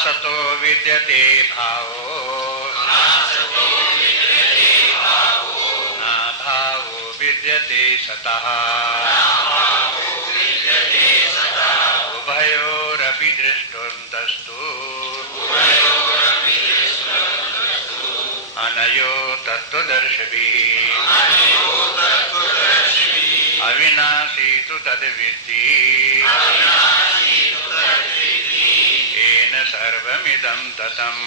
सतो विद्यते भावो न भावो विद्यते सतः उभयोरपि दृष्टोऽन्तस्तु अनयो तत्त्वदर्शिभिः अविनाशी तु तद्विद्धि येन सर्वमिदं ततम्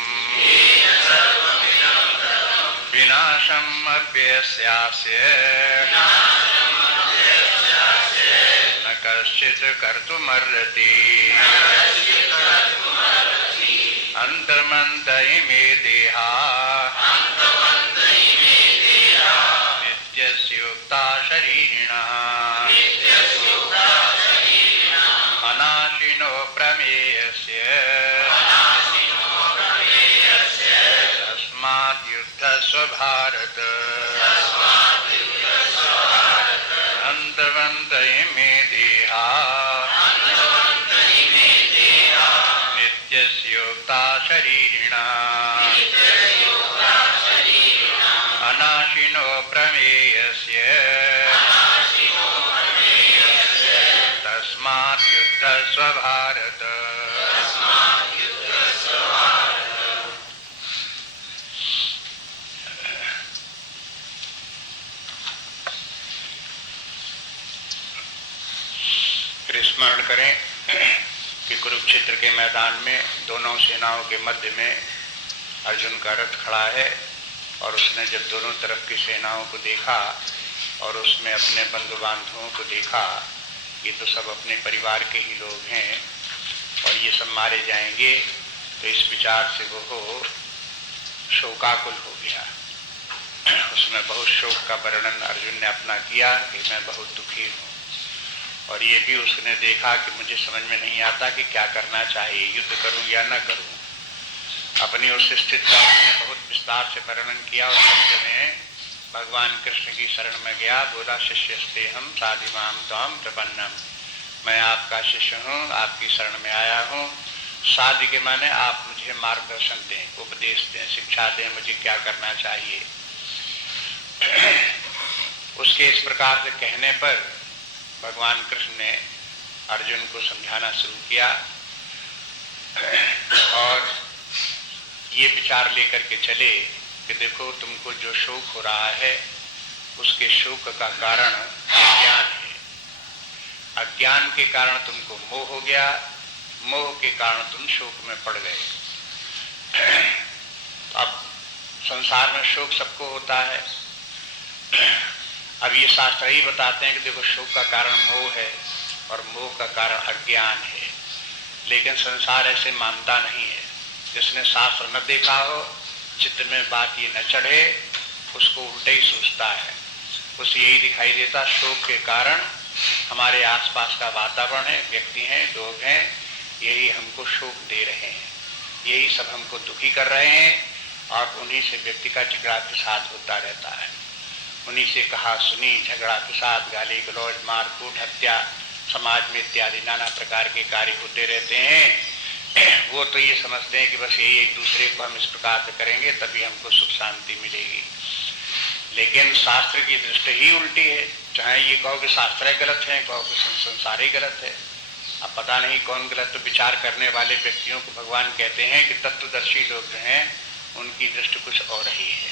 विनाशम् अव्ययस्यास्य न कश्चित् कर्तुमर्हति अन्तर्मन्त इमे देहा नित्यस्योक्ता शरीरिणः अनाशिनो प्रमेयस्य तस्मात् युद्धस्व भारत अन्तवन्त इमे देहा नित्यस्योक्ता शरीरिणः अनाशिनो प्रमेयस्य तस्मात् युद्धस्व भारत। स्मरण करें कि कुरुक्षेत्र के मैदान में दोनों सेनाओं के मध्य में अर्जुन का रथ खड़ा है और उसने जब दोनों तरफ की सेनाओं को देखा और उसमें अपने बंधु बांधवों को देखा, ये तो सब अपने परिवार के ही लोग हैं और ये सब मारे जाएंगे, तो इस विचार से वो शोकाकुल हो गया। उसमें बहुत शोक का वर्णन अर्जुन ने अपना किया कि मैं बहुत दुखी हूँ। और ये भी उसने देखा कि मुझे समझ में नहीं आता कि क्या करना चाहिए, युद्ध करूं या न करूं। अपनी उस स्थिति का उसने बहुत विस्तार से वर्णन किया और अंत में भगवान कृष्ण की शरण में गया, बोला शिष्यस्ते हम साधिमाम त्वाम प्रपन्नम, मैं आपका शिष्य हूँ, आपकी शरण में आया हूँ। साधि के माने आप मुझे मार्गदर्शन दें, उपदेश दें, शिक्षा दें, मुझे क्या करना चाहिए। उसके इस प्रकार से कहने पर भगवान कृष्ण ने अर्जुन को समझाना शुरू किया और ये विचार लेकर के चले कि देखो तुमको जो शोक हो रहा है उसके शोक का कारण अज्ञान है। अज्ञान के कारण तुमको मोह हो गया, मोह के कारण तुम शोक में पड़ गए। अब संसार में शोक सबको होता है। अब ये शास्त्र ही बताते हैं कि देखो शोक का कारण मोह है और मोह का कारण अज्ञान है, लेकिन संसार ऐसे मानता नहीं है। जिसने शास्त्र न देखा हो, चित्त में बात ये न चढ़े, उसको उल्टे ही सोचता है। उसे यही दिखाई देता शोक के कारण हमारे आसपास का वातावरण है, व्यक्ति हैं, लोग हैं, यही हमको शोक दे रहे हैं, यही सब हमको दुखी कर रहे हैं और उन्हीं से व्यक्ति का झगड़ा फसाद होता रहता है। उन्हीं से कहा सुनी, झगड़ा फसाद, गाली गलौज, मारकूट, हत्या, समाज में इत्यादि नाना प्रकार के कार्य होते रहते हैं। वो तो ये समझते हैं कि बस यही एक दूसरे को हम इस प्रकार से करेंगे तभी हमको सुख शांति मिलेगी, लेकिन शास्त्र की दृष्टि ही उल्टी है। चाहे ये कहो कि शास्त्र गलत है, कहो कि संसार ही गलत है, अब पता नहीं कौन गलत। तो विचार करने वाले व्यक्तियों को भगवान कहते हैं कि तत्वदर्शी लोग जो हैं उनकी दृष्टि कुछ और ही है।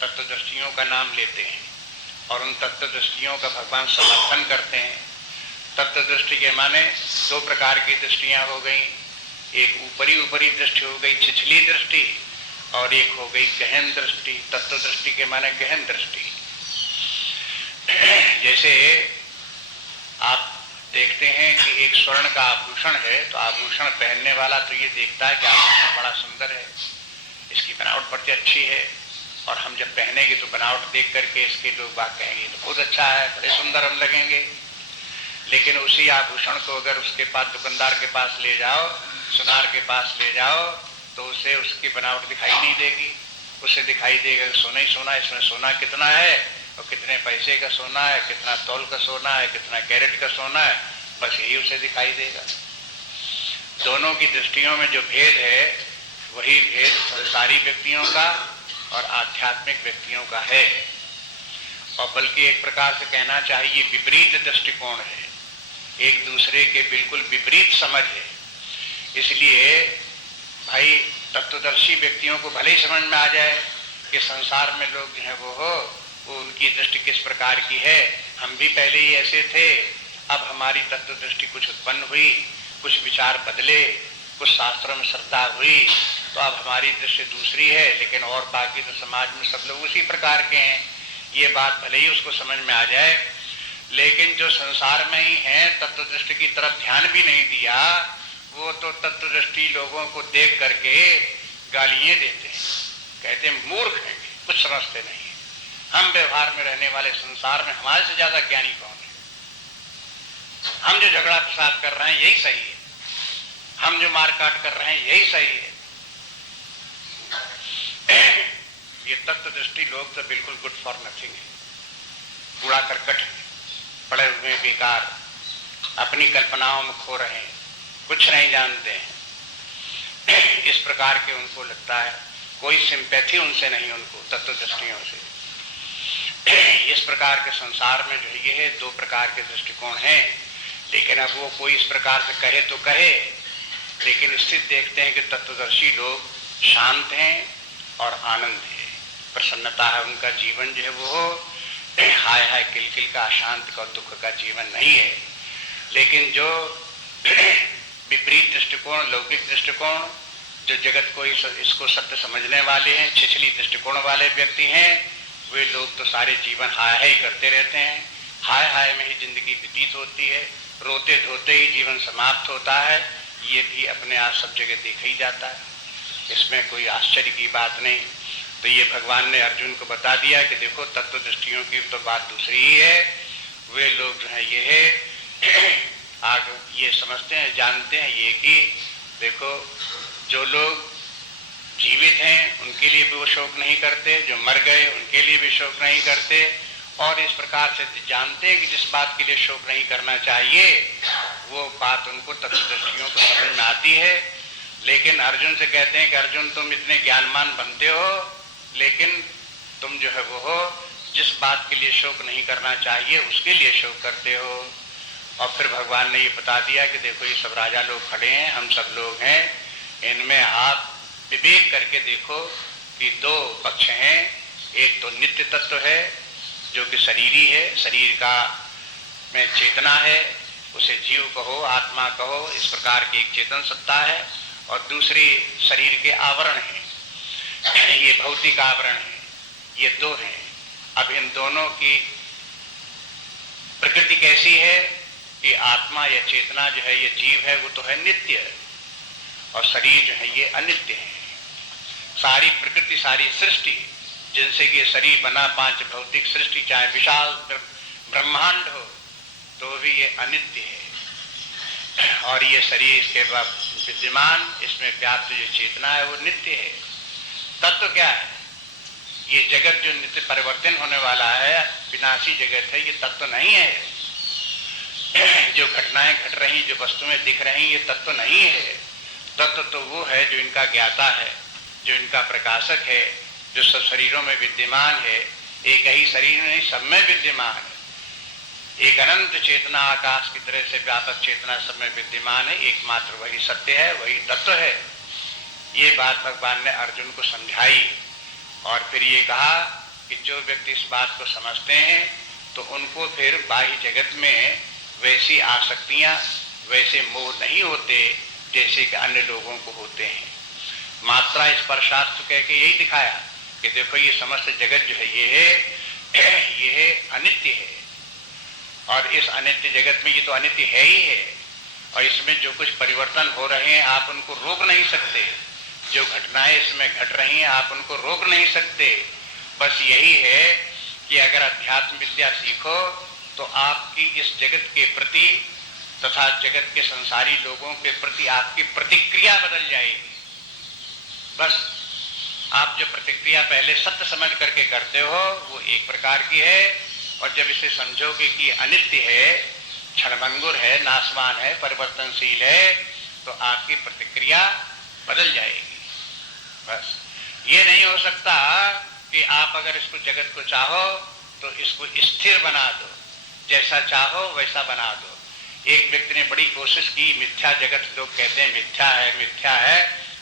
तत्वदर्शियों का नाम लेते हैं और उन तत्वदृष्टियों का भगवान समर्थन करते हैं। तत्वदृष्टि के माने दो प्रकार की दृष्टियां हो गई, एक ऊपरी दृष्टि हो गई छिछली दृष्टि और एक हो गई गहन दृष्टि। तत्वदृष्टि के माने गहन दृष्टि। जैसे आप देखते हैं कि एक स्वर्ण का आभूषण है तो आभूषण पहनने वाला तो ये देखता है कि आभूषण बड़ा सुंदर है, इसकी बनावट बड़ी अच्छी है, और हम जब पहनेंगे तो बनावट देख करके इसके लोग बात कहेंगे तो बहुत अच्छा है, बड़े सुंदर हम लगेंगे। लेकिन उसी आभूषण को अगर उसके पास दुकानदार के पास ले जाओ, सुनार के पास ले जाओ, तो उसे उसकी बनावट दिखाई नहीं देगी। उसे दिखाई देगा सोना ही सोना, इसमें सोना कितना है और कितने पैसे का सोना है, कितना तौल का सोना है, कितना कैरेट का सोना है, बस यही उसे दिखाई देगा। दोनों की दृष्टियों में जो भेद है वही भेद संसारी व्यक्तियों का और आध्यात्मिक व्यक्तियों का है, और बल्कि एक प्रकार से कहना चाहिए विपरीत दृष्टिकोण है, एक दूसरे के बिल्कुल विपरीत समझ है। इसलिए भाई तत्वदर्शी व्यक्तियों को भले ही समझ में आ जाए कि संसार में लोग जो है वो उनकी दृष्टि किस प्रकार की है, हम भी पहले ही ऐसे थे, अब हमारी तत्व दृष्टि कुछ उत्पन्न हुई, कुछ विचार बदले, कुछ शास्त्रों में श्रद्धा हुई, तो अब हमारी दृष्टि दूसरी है, लेकिन और बाकी तो समाज में सब लोग उसी प्रकार के हैं। ये बात भले ही उसको समझ में आ जाए, लेकिन जो संसार में ही है तत्व दृष्टि की तरफ ध्यान भी नहीं दिया, वो तो तत्व दृष्टि लोगों को देख करके गालियां देते हैं, कहते हैं मूर्ख हैं, कुछ समझते नहीं है। हम व्यवहार में रहने वाले संसार में हमारे से ज्यादा ज्ञानी कौन है? हम जो झगड़ा फसाद कर रहे हैं यही सही है, हम जो मारकाट कर रहे हैं यही सही है। ये तत्व दृष्टि लोग तो बिल्कुल गुड फॉर नथिंग है, कूड़ा करकट है, पड़े हुए बेकार, अपनी कल्पनाओं में खो रहे हैं, कुछ नहीं जानते हैं। इस प्रकार के उनको लगता है, कोई सिंपैथी उनसे नहीं, उनको तत्व दृष्टियों से। इस प्रकार के संसार में जो ये है दो प्रकार के दृष्टिकोण हैं, लेकिन अब वो कोई इस प्रकार से कहे तो कहे, लेकिन स्थित देखते हैं कि तत्वदर्शी लोग शांत हैं और आनंद है, प्रसन्नता है, उनका जीवन जो है वो हाय हाय किलकिल का, अशांत का, दुख का जीवन नहीं है। लेकिन जो विपरीत दृष्टिकोण, लौकिक दृष्टिकोण, जो जगत को इसको सत्य समझने वाले हैं, छिछली दृष्टिकोण वाले व्यक्ति हैं, वे लोग तो सारे जीवन हाय हाय करते रहते हैं, हाय हाय में ही जिंदगी व्यतीत होती है, रोते धोते ही जीवन समाप्त होता है। ये भी अपने आप सब जगह देखा ही जाता है, इसमें कोई आश्चर्य की बात नहीं। तो ये भगवान ने अर्जुन को बता दिया कि देखो तत्व दृष्टियों की तो बात दूसरी ही है, वे लोग जो है ये है आगे ये समझते हैं, जानते हैं ये कि देखो जो लोग जीवित हैं उनके लिए भी वो शोक नहीं करते, जो मर गए उनके लिए भी शोक नहीं करते, और इस प्रकार से जानते हैं कि जिस बात के लिए शोक नहीं करना चाहिए वो बात उनको तत्वदर्शियों को समझ में आती है। लेकिन अर्जुन से कहते हैं कि अर्जुन तुम इतने ज्ञानमान बनते हो, लेकिन तुम जो है वो हो जिस बात के लिए शोक नहीं करना चाहिए उसके लिए शोक करते हो। और फिर भगवान ने ये बता दिया कि देखो ये सब राजा लोग खड़े हैं, हम सब लोग हैं, इनमें आप विवेक करके देखो कि दो पक्ष हैं, एक तो नित्य तत्व है जो कि शरीरी है, शरीर का में चेतना है, उसे जीव कहो, आत्मा कहो, इस प्रकार की एक चेतन सत्ता है, और दूसरी शरीर के आवरण है, ये भौतिक आवरण है, ये दो हैं। अब इन दोनों की प्रकृति कैसी है कि आत्मा या चेतना जो है ये जीव है वो तो है नित्य, और शरीर जो है ये अनित्य है। सारी प्रकृति, सारी सृष्टि जिनसे कि शरीर बना, पांच भौतिक सृष्टि, चाहे विशाल ब्रह्मांड हो, तो भी ये अनित्य है, और ये शरीर के विद्यमान, इसमें व्याप्त जो चेतना है वो नित्य है। तत्व क्या है? ये जगत जो नित्य परिवर्तन होने वाला है, विनाशी जगत है, ये तत्व नहीं है। जो घटनाएं घट रही, जो वस्तुएं दिख रही, ये तत्व नहीं है। तत्व तो वो है जो इनका ज्ञाता है, जो इनका प्रकाशक है, जो सब शरीरों में विद्यमान है, एक ही शरीर नहीं सब में विद्यमान है, एक अनंत चेतना आकाश की तरह से व्यापक चेतना सब में विद्यमान है, एकमात्र वही सत्य है, वही तत्व है। ये बात भगवान ने अर्जुन को समझाई, और फिर ये कहा कि जो व्यक्ति इस बात को समझते हैं तो उनको फिर बाह्य जगत में वैसी आसक्तियां, वैसे मोह नहीं होते जैसे कि अन्य लोगों को होते हैं। मात्रा स्पर्शास्त्र कह के यही दिखाया कि देखो ये समस्त जगत जो है ये अनित्य है, और इस अनित्य जगत में ये तो अनित्य है ही है, और इसमें जो कुछ परिवर्तन हो रहे हैं आप उनको रोक नहीं सकते, जो घटनाएं इसमें घट रही हैं आप उनको रोक नहीं सकते। बस यही है कि अगर अध्यात्म विद्या सीखो तो आपकी इस जगत के प्रति तथा जगत के संसारी लोगों के प्रति आपकी प्रतिक्रिया बदल जाएगी। बस आप जो प्रतिक्रिया पहले सत्य समझ करके करते हो वो एक प्रकार की है, और जब इसे समझोगे कि अनित्य है, क्षणभंगुर है, नाशवान है, परिवर्तनशील है, तो आपकी प्रतिक्रिया बदल जाएगी। बस ये नहीं हो सकता कि आप अगर इसको जगत को चाहो तो इसको स्थिर बना दो, जैसा चाहो वैसा बना दो। एक व्यक्ति ने बड़ी कोशिश की, मिथ्या जगत लोग कहते हैं मिथ्या है,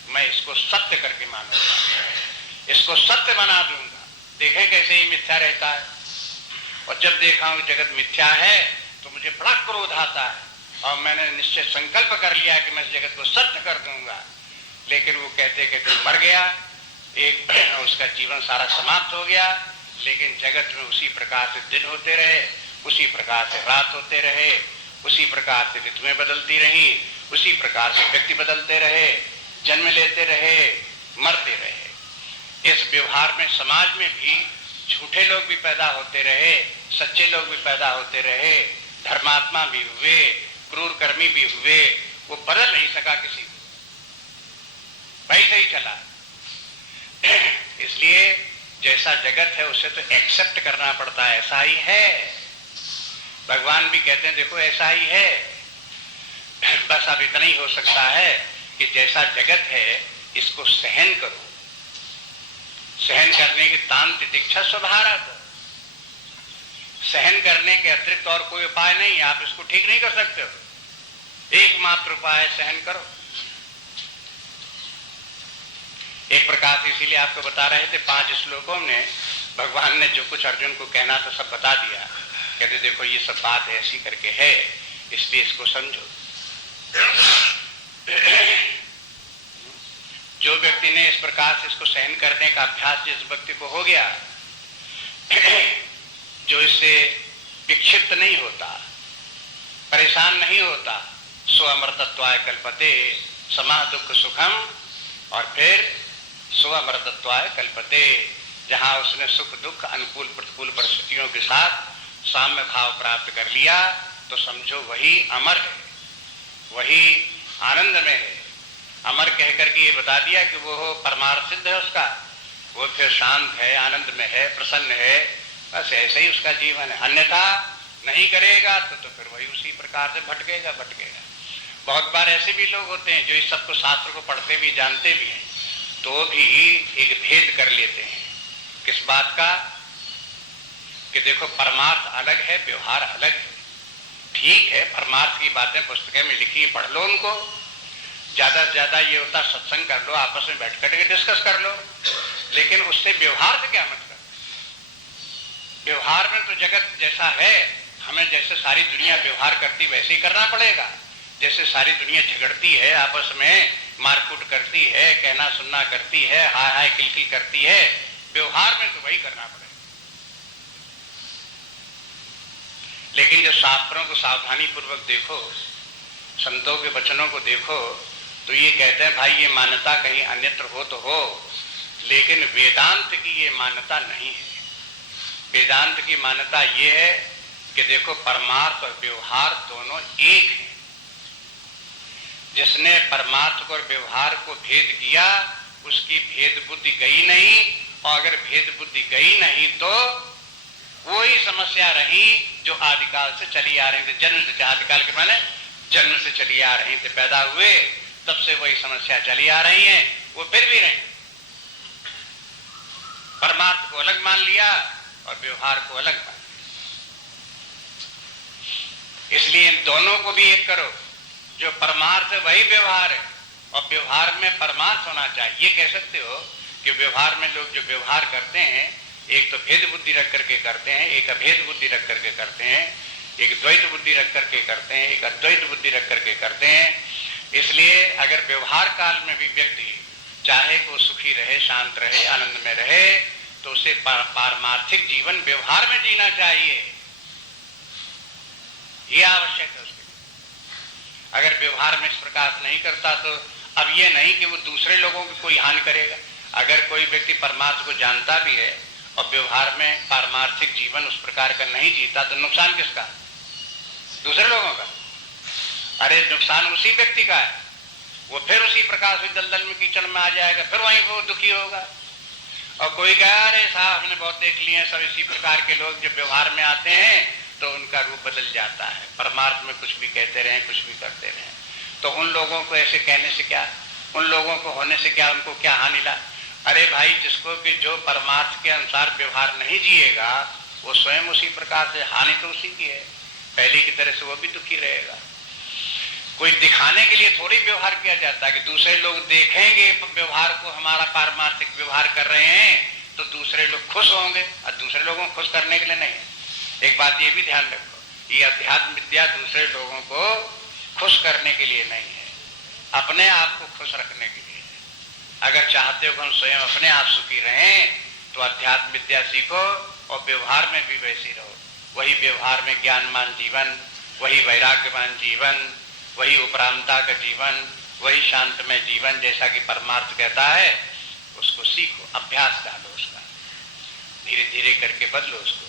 मैं इसको सत्य करके मानूंगा, इसको सत्य बना दूंगा, देखें कैसे ही मिथ्या रहता है। और जब देखा हूं जगत मिथ्या है तो मुझे बड़ा क्रोध आता है और मैंने निश्चय संकल्प कर लिया कि मैं इस जगत को सत्य कर दूंगा। लेकिन वो कहते कहते मर गया, एक उसका जीवन सारा समाप्त हो गया। लेकिन जगत में उसी प्रकार से दिन होते रहे, उसी प्रकार से रात होते रहे, उसी प्रकार से ऋतुएं बदलती रही, उसी प्रकार से व्यक्ति बदलते रहे, जन्म लेते रहे, मरते रहे। इस व्यवहार में समाज में भी झूठे लोग भी पैदा होते रहे, सच्चे लोग भी पैदा होते रहे, धर्मात्मा भी हुए, क्रूर कर्मी भी हुए, वो बदल नहीं सका किसी को, वैसे ही चला। इसलिए जैसा जगत है उसे तो एक्सेप्ट करना पड़ता है, ऐसा ही है। भगवान भी कहते हैं देखो ऐसा ही है, बस अब इतना ही हो सकता है कि जैसा जगत है इसको सहन करो। सहन करने की तान तितिक्षा स्वभारत, सहन करने के अतिरिक्त और कोई उपाय नहीं, आप इसको ठीक नहीं कर सकते हो। एकमात्र उपाय सहन करो। एक प्रकार से इसीलिए आपको बता रहे थे 5 श्लोकों में भगवान ने जो कुछ अर्जुन को कहना था सब बता दिया। कहते देखो ये सब बात ऐसी करके है, इसलिए इसको समझो। जो व्यक्ति ने इस प्रकार से इसको सहन करने का अभ्यास जिस व्यक्ति को हो गया, जो इससे विक्षिप्त नहीं होता, परेशान नहीं होता, सो अमृतत्वाय कल्पते समा दुख सुखम, और फिर सो अमृतत्वाय कल्पते, जहां उसने सुख दुख अनुकूल प्रतिकूल परिस्थितियों के साथ साम्य भाव प्राप्त कर लिया, तो समझो वही अमर है, वही आनंद में है। अमर कहकर के ये बता दिया कि वो परमार्थ सिद्ध है उसका, वो फिर शांत है, आनंद में है, प्रसन्न है, बस ऐसे ही उसका जीवन है। अन्यथा नहीं करेगा तो फिर वही उसी प्रकार से भटकेगा। बहुत बार ऐसे भी लोग होते हैं जो इस सबको शास्त्र को पढ़ते भी जानते भी हैं, तो भी एक भेद कर लेते हैं। किस बात का? कि देखो परमार्थ अलग है, व्यवहार अलग है। ठीक है, परमार्थ की बातें पुस्तकें में लिखी, पढ़ लो उनको, ज्यादा से ज्यादा ये होता सत्संग कर लो, आपस में बैठ करके डिस्कस कर लो, लेकिन उससे व्यवहार से क्या मतलब? व्यवहार में तो जगत जैसा है, हमें जैसे सारी दुनिया व्यवहार करती वैसे ही करना पड़ेगा। जैसे सारी दुनिया झगड़ती है, आपस में मारकूट करती है, कहना सुनना करती है, हाय हाय किलकिल करती है, व्यवहार में तो वही करना पड़ेगा। लेकिन जब शास्त्रों को सावधानी पूर्वक देखो, संतों के वचनों को देखो, तो ये कहते हैं भाई ये मान्यता कहीं अन्यत्र हो तो हो, लेकिन वेदांत की ये मान्यता नहीं है। वेदांत की मान्यता ये है कि देखो परमार्थ और व्यवहार दोनों एक हैं। जिसने परमार्थ और व्यवहार को भेद किया उसकी भेद बुद्धि गई नहीं, और अगर भेद बुद्धि गई नहीं तो वही समस्या रही जो आदिकाल से चली आ रही थी। जन्म से, आदिकाल के माने जन्म से चली आ रही थी, पैदा हुए तब से वही समस्या चली आ रही है, वो फिर भी रही। परमार्थ को अलग मान लिया और व्यवहार को अलग मान लिया। इसलिए इन दोनों को भी एक करो। जो परमार्थ है वही व्यवहार है, और व्यवहार में परमार्थ होना चाहिए। ये कह सकते हो कि व्यवहार में लोग जो व्यवहार करते हैं, एक तो भेद बुद्धि रख करके करते हैं, एक अभेद बुद्धि रख करके करते हैं, एक द्वैत बुद्धि रख करके करते हैं, एक अद्वैत बुद्धि रख करके करते हैं। इसलिए अगर व्यवहार काल में भी व्यक्ति चाहे वो सुखी रहे, शांत रहे, आनंद में रहे, तो उसे पारमार्थिक जीवन व्यवहार में जीना चाहिए, ये आवश्यक है उसके। अगर व्यवहार में इस प्रकार से नहीं करता तो अब ये नहीं कि वो दूसरे लोगों की कोई हानि करेगा। अगर कोई व्यक्ति परमार्थ को जानता भी है और व्यवहार में पारमार्थिक जीवन उस प्रकार का नहीं जीता, तो नुकसान किसका? दूसरे लोगों का। अरे नुकसान उसी व्यक्ति का है, वो फिर उसी प्रकार से दलदल में कीचड़ में आ जाएगा, फिर वहीं वो दुखी होगा। और कोई कहा अरे साहब हमने बहुत देख लिए हैं सब इसी प्रकार के लोग, जब व्यवहार में आते हैं तो उनका रूप बदल जाता है, परमार्थ में कुछ भी कहते रहे, कुछ भी करते रहे। तो उन लोगों को ऐसे कहने से क्या, उन लोगों को होने से क्या, उनको क्या हानि ला? अरे भाई, जिसको कि जो परमार्थ के अनुसार व्यवहार नहीं जिएगा वो स्वयं उसी प्रकार से, हानि तो उसी की है, पहले की तरह से वो भी दुखी रहेगा। कोई दिखाने के लिए थोड़ी व्यवहार किया जाता है कि दूसरे लोग देखेंगे व्यवहार को, हमारा पारमार्थिक व्यवहार कर रहे हैं तो दूसरे लोग खुश होंगे, और दूसरे लोगों को खुश करने के लिए नहीं है। एक बात ये भी ध्यान रखो, ये अध्यात्म विद्या दूसरे लोगों को खुश करने के लिए नहीं है, अपने आप को खुश रखने के लिए है। अगर चाहते हो कि हम स्वयं अपने आप सुखी रहें तो अध्यात्म विद्या सीखो और व्यवहार में भी वैसे रहो। वही व्यवहार में ज्ञानमान जीवन, वही वैराग्यमान जीवन, वही उपरामता का जीवन, वही शांतमय जीवन जैसा कि परमार्थ कहता है, उसको सीखो, अभ्यास डालो उसका, धीरे धीरे करके बदलो उसको।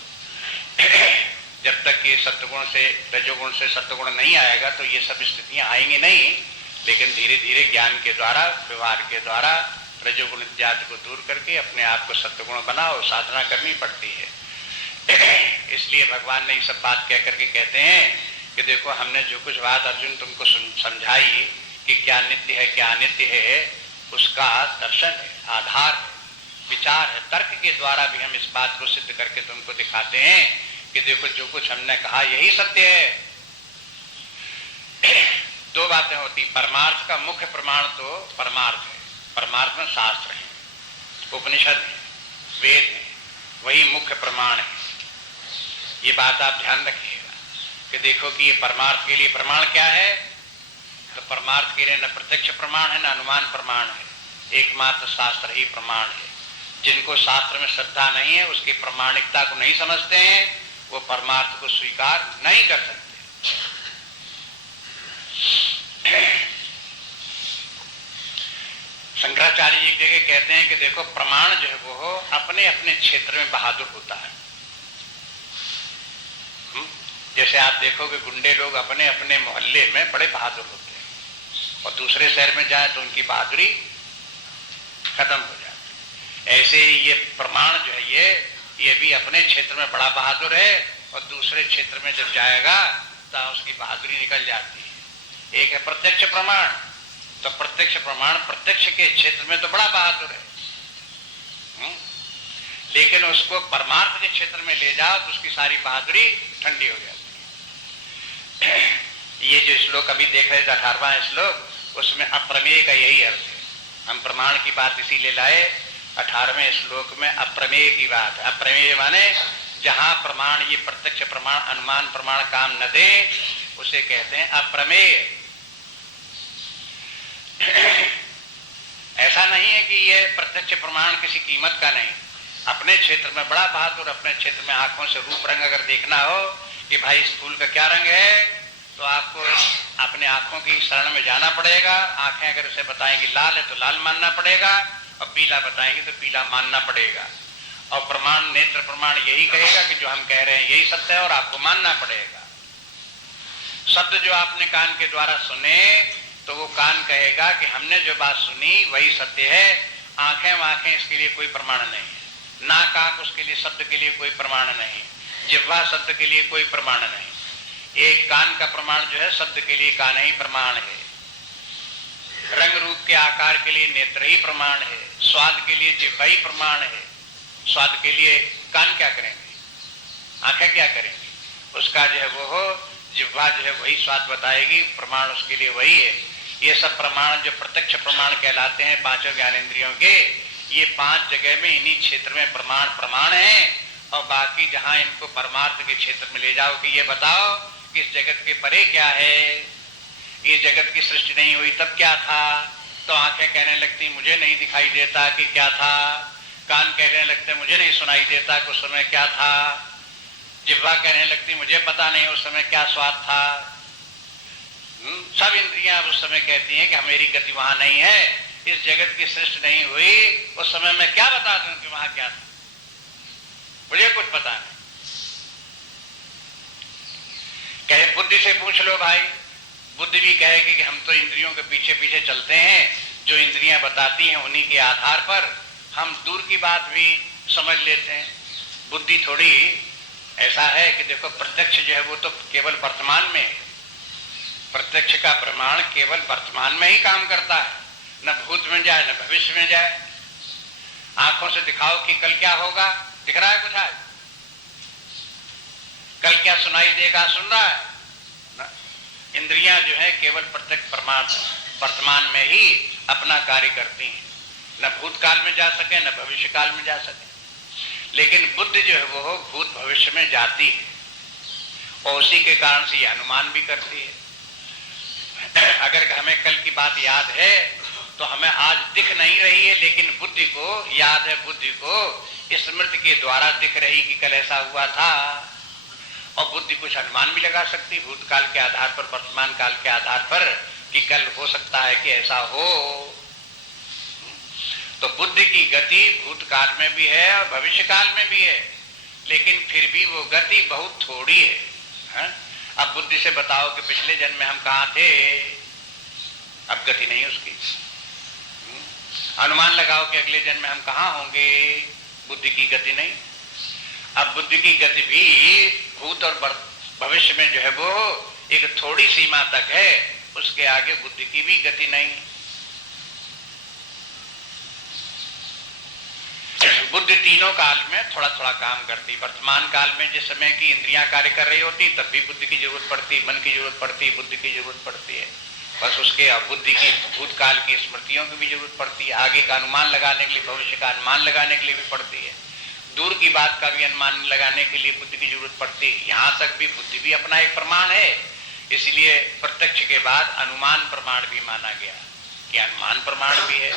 जब तक कि सत्वगुण से, रजोगुण से सत्वगुण नहीं आएगा तो ये सब स्थितियां आएंगी नहीं, लेकिन धीरे धीरे ज्ञान के द्वारा, व्यवहार के द्वारा रजोगुण इत्यादि को दूर करके अपने आप को सत्वगुण बनाओ, साधना करनी पड़ती है। इसलिए भगवान ने ये सब बात कह करके कहते हैं कि देखो, हमने जो कुछ बात अर्जुन तुमको समझाई कि क्या नित्य है क्या अनित्य है, उसका दर्शन है, आधार है, विचार है। तर्क के द्वारा भी हम इस बात को सिद्ध करके तुमको दिखाते हैं कि देखो, जो कुछ हमने कहा यही सत्य है। दो बातें होती, परमार्थ का मुख्य प्रमाण तो परमार्थ है, परमार्थ में शास्त्र है, उपनिषद है, वेद है, वही मुख्य प्रमाण है। ये बात आप ध्यान रखिएगा कि देखो कि ये परमार्थ के लिए प्रमाण क्या है, तो परमार्थ के लिए न प्रत्यक्ष प्रमाण है न अनुमान प्रमाण है, एकमात्र शास्त्र ही प्रमाण है। जिनको शास्त्र में श्रद्धा नहीं है, उसकी प्रामाणिकता को नहीं समझते हैं, वो परमार्थ को स्वीकार नहीं कर सकते। शंकराचार्य जी एक जगह कहते हैं कि देखो, प्रमाण जो है वो अपने अपने क्षेत्र में बहादुर होता है। जैसे आप देखोगे गुंडे लोग अपने अपने मोहल्ले में बड़े बहादुर होते हैं और दूसरे शहर में जाए तो उनकी बहादुरी खत्म हो जाती है। ऐसे ही ये प्रमाण जो है ये भी अपने क्षेत्र में बड़ा बहादुर है और दूसरे क्षेत्र में जब जाएगा तो उसकी बहादुरी निकल जाती है। एक है प्रत्यक्ष प्रमाण, तो प्रत्यक्ष प्रमाण प्रत्यक्ष के क्षेत्र में तो बड़ा बहादुर है, लेकिन उसको परमार्थ के क्षेत्र में ले जाओ तो उसकी सारी बहादुरी ठंडी हो जाती है। ये जो श्लोक अभी देख रहे थे, 18वां श्लोक, उसमें अप्रमेय का यही अर्थ है। हम प्रमाण की बात इसीलिए लाए, 18वें श्लोक में अप्रमेय की बात है। अप्रमेय माने जहां प्रमाण, ये प्रत्यक्ष प्रमाण, अनुमान प्रमाण काम न दे, उसे कहते हैं अप्रमेय। ऐसा नहीं है कि ये प्रत्यक्ष प्रमाण किसी कीमत का नहीं, अपने क्षेत्र में बड़ा बहादुर, अपने क्षेत्र में आंखों से रूप रंग अगर देखना हो कि भाई इस फूल का क्या रंग है, तो आपको अपने आंखों की शरण में जाना पड़ेगा। आंखें अगर उसे बताएंगी लाल है तो लाल मानना पड़ेगा, और पीला बताएंगे तो पीला मानना पड़ेगा। और प्रमाण, नेत्र प्रमाण यही कहेगा कि जो हम कह रहे हैं यही सत्य है और आपको मानना पड़ेगा। शब्द जो आपने कान के द्वारा सुने तो वो कान कहेगा कि हमने जो बात सुनी वही सत्य है। आंखें इसके लिए कोई प्रमाण नहीं है, नाक आंख उसके लिए, शब्द के लिए कोई प्रमाण नहीं, जिह्वा शब्द के लिए कोई प्रमाण नहीं। एक कान का प्रमाण जो है, शब्द के लिए कान ही प्रमाण है, रंग रूप के आकार के लिए नेत्र ही प्रमाण है, स्वाद के लिए जिह्वा ही प्रमाण है। स्वाद के लिए कान क्या करेंगे, आंखें क्या करेंगी, उसका जो है वो हो, जिह्वा जो है वही स्वाद बताएगी, प्रमाण उसके लिए वही है। ये सब प्रमाण जो प्रत्यक्ष प्रमाण कहलाते हैं पांचों ज्ञानेंद्रियों के, ये 5 जगह में इन्हीं क्षेत्र में प्रमाण है। और बाकी जहां इनको परमार्थ के क्षेत्र में ले जाओ कि ये बताओ कि इस जगत के परे क्या है, ये जगत की सृष्टि नहीं हुई तब क्या था, तो आंखें कहने लगती मुझे नहीं दिखाई देता कि क्या था, कान कहने लगते मुझे नहीं सुनाई देता कि उस समय क्या था, जिह्वा कहने लगती मुझे पता नहीं उस समय क्या स्वाद था। सब इंद्रियां उस समय कहती हैं कि मेरी गति वहां नहीं है, इस जगत की सृष्टि नहीं हुई, उस समय मैं क्या बता दूं कि वहां क्या था, मुझे कुछ पता नहीं। कहे बुद्धि से पूछ लो भाई, बुद्धि भी कहेगी कि हम तो इंद्रियों के पीछे पीछे चलते हैं, जो इंद्रियां बताती हैं उन्हीं के आधार पर हम दूर की बात भी समझ लेते हैं। बुद्धि थोड़ी ऐसा है कि देखो, प्रत्यक्ष जो है वो तो केवल वर्तमान में है, प्रत्यक्ष का प्रमाण केवल वर्तमान में ही काम करता है, न भूत में जाए न भविष्य में जाए। आंखों से दिखाओ कि कल क्या होगा, दिख रहा है कुछ आज? कल क्या सुनाई देगा, सुन रहा है ना? इंद्रियां जो है केवल प्रत्यक्ष प्रमाण वर्तमान में ही अपना कार्य करती हैं, न भूतकाल में जा सके न भविष्य काल में जा सके। लेकिन बुद्धि जो है वो भूत भविष्य में जाती है और उसी के कारण से ये अनुमान भी करती है। अगर हमें कल की बात याद है तो हमें आज दिख नहीं रही है, लेकिन बुद्धि को याद है, बुद्धि को स्मृति के द्वारा दिख रही कि कल ऐसा हुआ था। और बुद्धि कुछ अनुमान भी लगा सकती भूतकाल के आधार पर, वर्तमान काल के आधार पर, कि कल हो सकता है कि ऐसा हो। तो बुद्धि की गति भूतकाल में भी है और भविष्य काल में भी है, लेकिन फिर भी वो गति बहुत थोड़ी है। अब बुद्धि से बताओ कि पिछले जन्म में हम कहाँ थे, अब गति नहीं उसकी। अनुमान लगाओ कि अगले जन्म में हम कहाँ होंगे, बुद्धि की गति नहीं। अब बुद्धि की गति भी भूत और भविष्य में जो है वो एक थोड़ी सीमा तक है, उसके आगे बुद्धि की भी गति नहीं। बुद्धि तीनों काल में थोड़ा थोड़ा काम करती। वर्तमान काल में जिस समय की इंद्रियां कार्य कर रही होती तब भी बुद्धि की जरूरत पड़ती, मन की जरूरत पड़ती, बुद्धि की जरूरत पड़ती है। बस उसके बुद्धि की भूतकाल की स्मृतियों की भी जरूरत पड़ती है, आगे का अनुमान लगाने के लिए, भविष्य का अनुमान लगाने के लिए भी पड़ती है, दूर की बात का भी अनुमान लगाने के लिए बुद्धि की जरूरत पड़ती है। यहाँ तक भी बुद्धि भी अपना एक प्रमाण है, इसलिए प्रत्यक्ष के बाद अनुमान प्रमाण भी माना गया कि अनुमान प्रमाण भी है,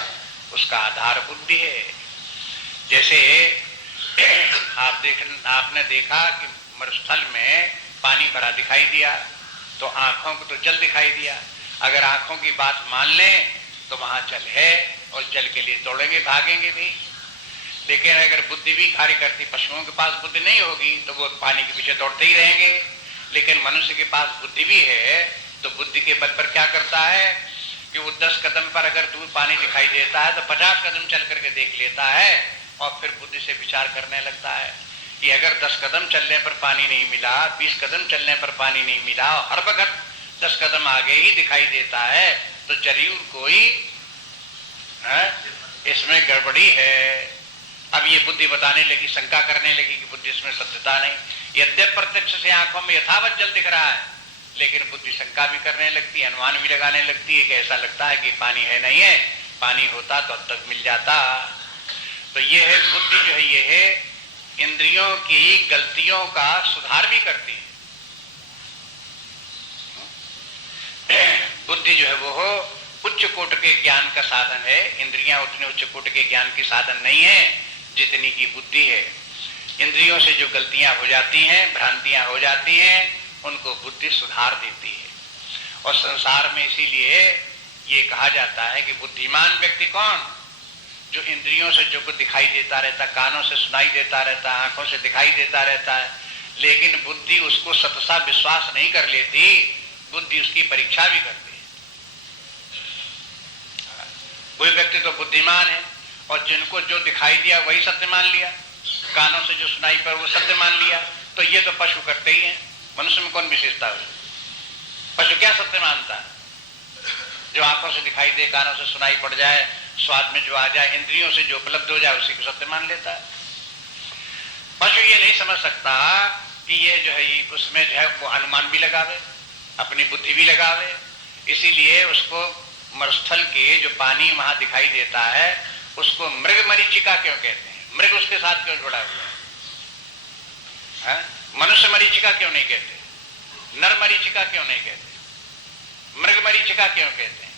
उसका आधार बुद्धि है। जैसे आपने देखा कि मरुस्थल में पानी भरा दिखाई दिया तो आंखों को तो जल दिखाई दिया। अगर आंखों की बात मान लें तो वहां जल है और जल के लिए दौड़ेंगे, भागेंगे भी। लेकिन अगर बुद्धि भी कार्य करती, पशुओं के पास बुद्धि नहीं होगी तो वो पानी के पीछे दौड़ते ही रहेंगे। लेकिन मनुष्य के पास बुद्धि भी है तो बुद्धि के बल पर क्या करता है कि वो 10 कदम पर अगर दूर पानी दिखाई देता है तो 50 कदम चल करके देख लेता है और फिर बुद्धि से विचार करने लगता है कि अगर 10 कदम चलने पर पानी नहीं मिला, 20 कदम चलने पर पानी नहीं मिला और हर वक्त 10 कदम आगे ही दिखाई देता है तो जरूर कोई इसमें गड़बड़ी है। अब ये बुद्धि बताने लगी, शंका करने लगी कि बुद्धि इसमें सत्यता नहीं। यद्यप प्रत्यक्ष से आंखों में यथावत जल दिख रहा है, लेकिन बुद्धि शंका भी करने लगती है, अनुमान भी लगाने लगती है कि ऐसा लगता है कि पानी है नहीं है, पानी होता तो अब तक मिल जाता। तो ये है बुद्धि जो है, ये है इंद्रियों की गलतियों का सुधार भी करती है। बुद्धि जो है वो हो उच्च कोटि के ज्ञान का साधन है। इंद्रियां उतने उच्च कोटि के ज्ञान की साधन नहीं है जितनी की बुद्धि है। इंद्रियों से जो गलतियां हो जाती हैं, भ्रांतियां हो जाती हैं, उनको बुद्धि सुधार देती है। और संसार में इसीलिए ये कहा जाता है कि बुद्धिमान व्यक्ति कौन? जो इंद्रियों से जो कुछ दिखाई देता रहता, कानों से सुनाई देता रहता, आंखों से दिखाई देता रहता है, लेकिन बुद्धि उसको सतसा विश्वास नहीं कर लेती, बुद्धि उसकी परीक्षा भी करती है। कोई व्यक्ति तो बुद्धिमान है और जिनको जो दिखाई दिया वही सत्य मान लिया, कानों से जो सुनाई पर वो सत्य मान लिया। तो ये तो पशु करते ही हैं, मनुष्य में कौन विशेषता है? पशु क्या सत्य मानता है? जो आंखों से दिखाई दे, कानों से सुनाई पड़ जाए, स्वाद में जो आ जाए, इंद्रियों से जो उपलब्ध हो जाए, उसी को सत्य मान लेता है। पशु ये नहीं समझ सकता कि ये जो है उसमें जो है वो अनुमान भी लगावे, अपनी बुद्धि भी लगावे। इसीलिए उसको मरुस्थल के जो पानी वहां दिखाई देता है उसको मृग मरीचिका क्यों कहते हैं? मृग उसके साथ क्यों जुड़ा हुआ है? मनुष्य मरीचिका क्यों नहीं कहते? नर मरीचिका क्यों नहीं कहते? मृग मरीचिका क्यों कहते हैं?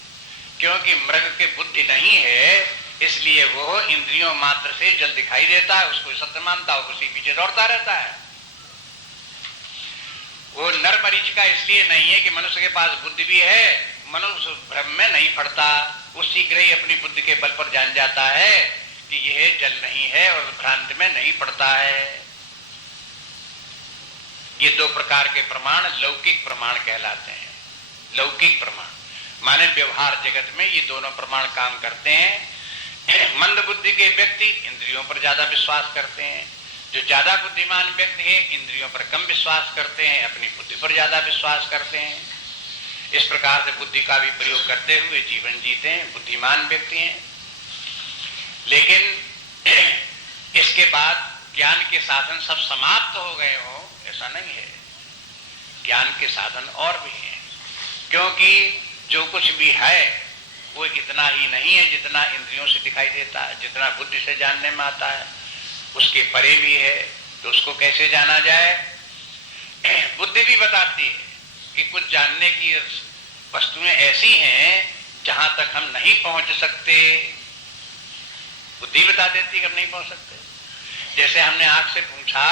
क्योंकि मृग के बुद्धि नहीं है, इसलिए वो इंद्रियों मात्र से जल दिखाई देता है, उसको सत्य मानता है, उसी पीछे दौड़ता रहता है। वो नर मरीचिका इसलिए नहीं है कि मनुष्य के पास बुद्धि भी है, मनुष्य भ्रम में नहीं पड़ता, वो शीघ्र ही अपनी बुद्धि के बल पर जान जाता है कि यह जल नहीं है और भ्रांति में नहीं पड़ता है। ये दो प्रकार के प्रमाण लौकिक प्रमाण कहलाते हैं। लौकिक प्रमाण माने व्यवहार जगत में ये दोनों प्रमाण काम करते हैं। मंद बुद्धि के व्यक्ति इंद्रियों पर ज्यादा विश्वास करते हैं, जो ज्यादा बुद्धिमान व्यक्ति है इंद्रियों पर कम विश्वास करते हैं, अपनी बुद्धि पर ज्यादा विश्वास करते हैं। इस प्रकार से बुद्धि का भी प्रयोग करते हुए जीवन जीते हैं, बुद्धिमान व्यक्ति हैं। लेकिन इसके बाद ज्ञान के साधन सब समाप्त हो गए हो, ऐसा नहीं है। ज्ञान के साधन और भी हैं, क्योंकि जो कुछ भी है वो इतना ही नहीं है जितना इंद्रियों से दिखाई देता है, जितना बुद्धि से जानने में आता है, उसके परे भी है। तो उसको कैसे जाना जाए? बुद्धि भी बताती है कि कुछ जानने की वस्तुएं ऐसी हैं जहां तक हम नहीं पहुंच सकते। बुद्धि बता देती है कि हम नहीं पहुंच सकते। जैसे हमने आंख से पूछा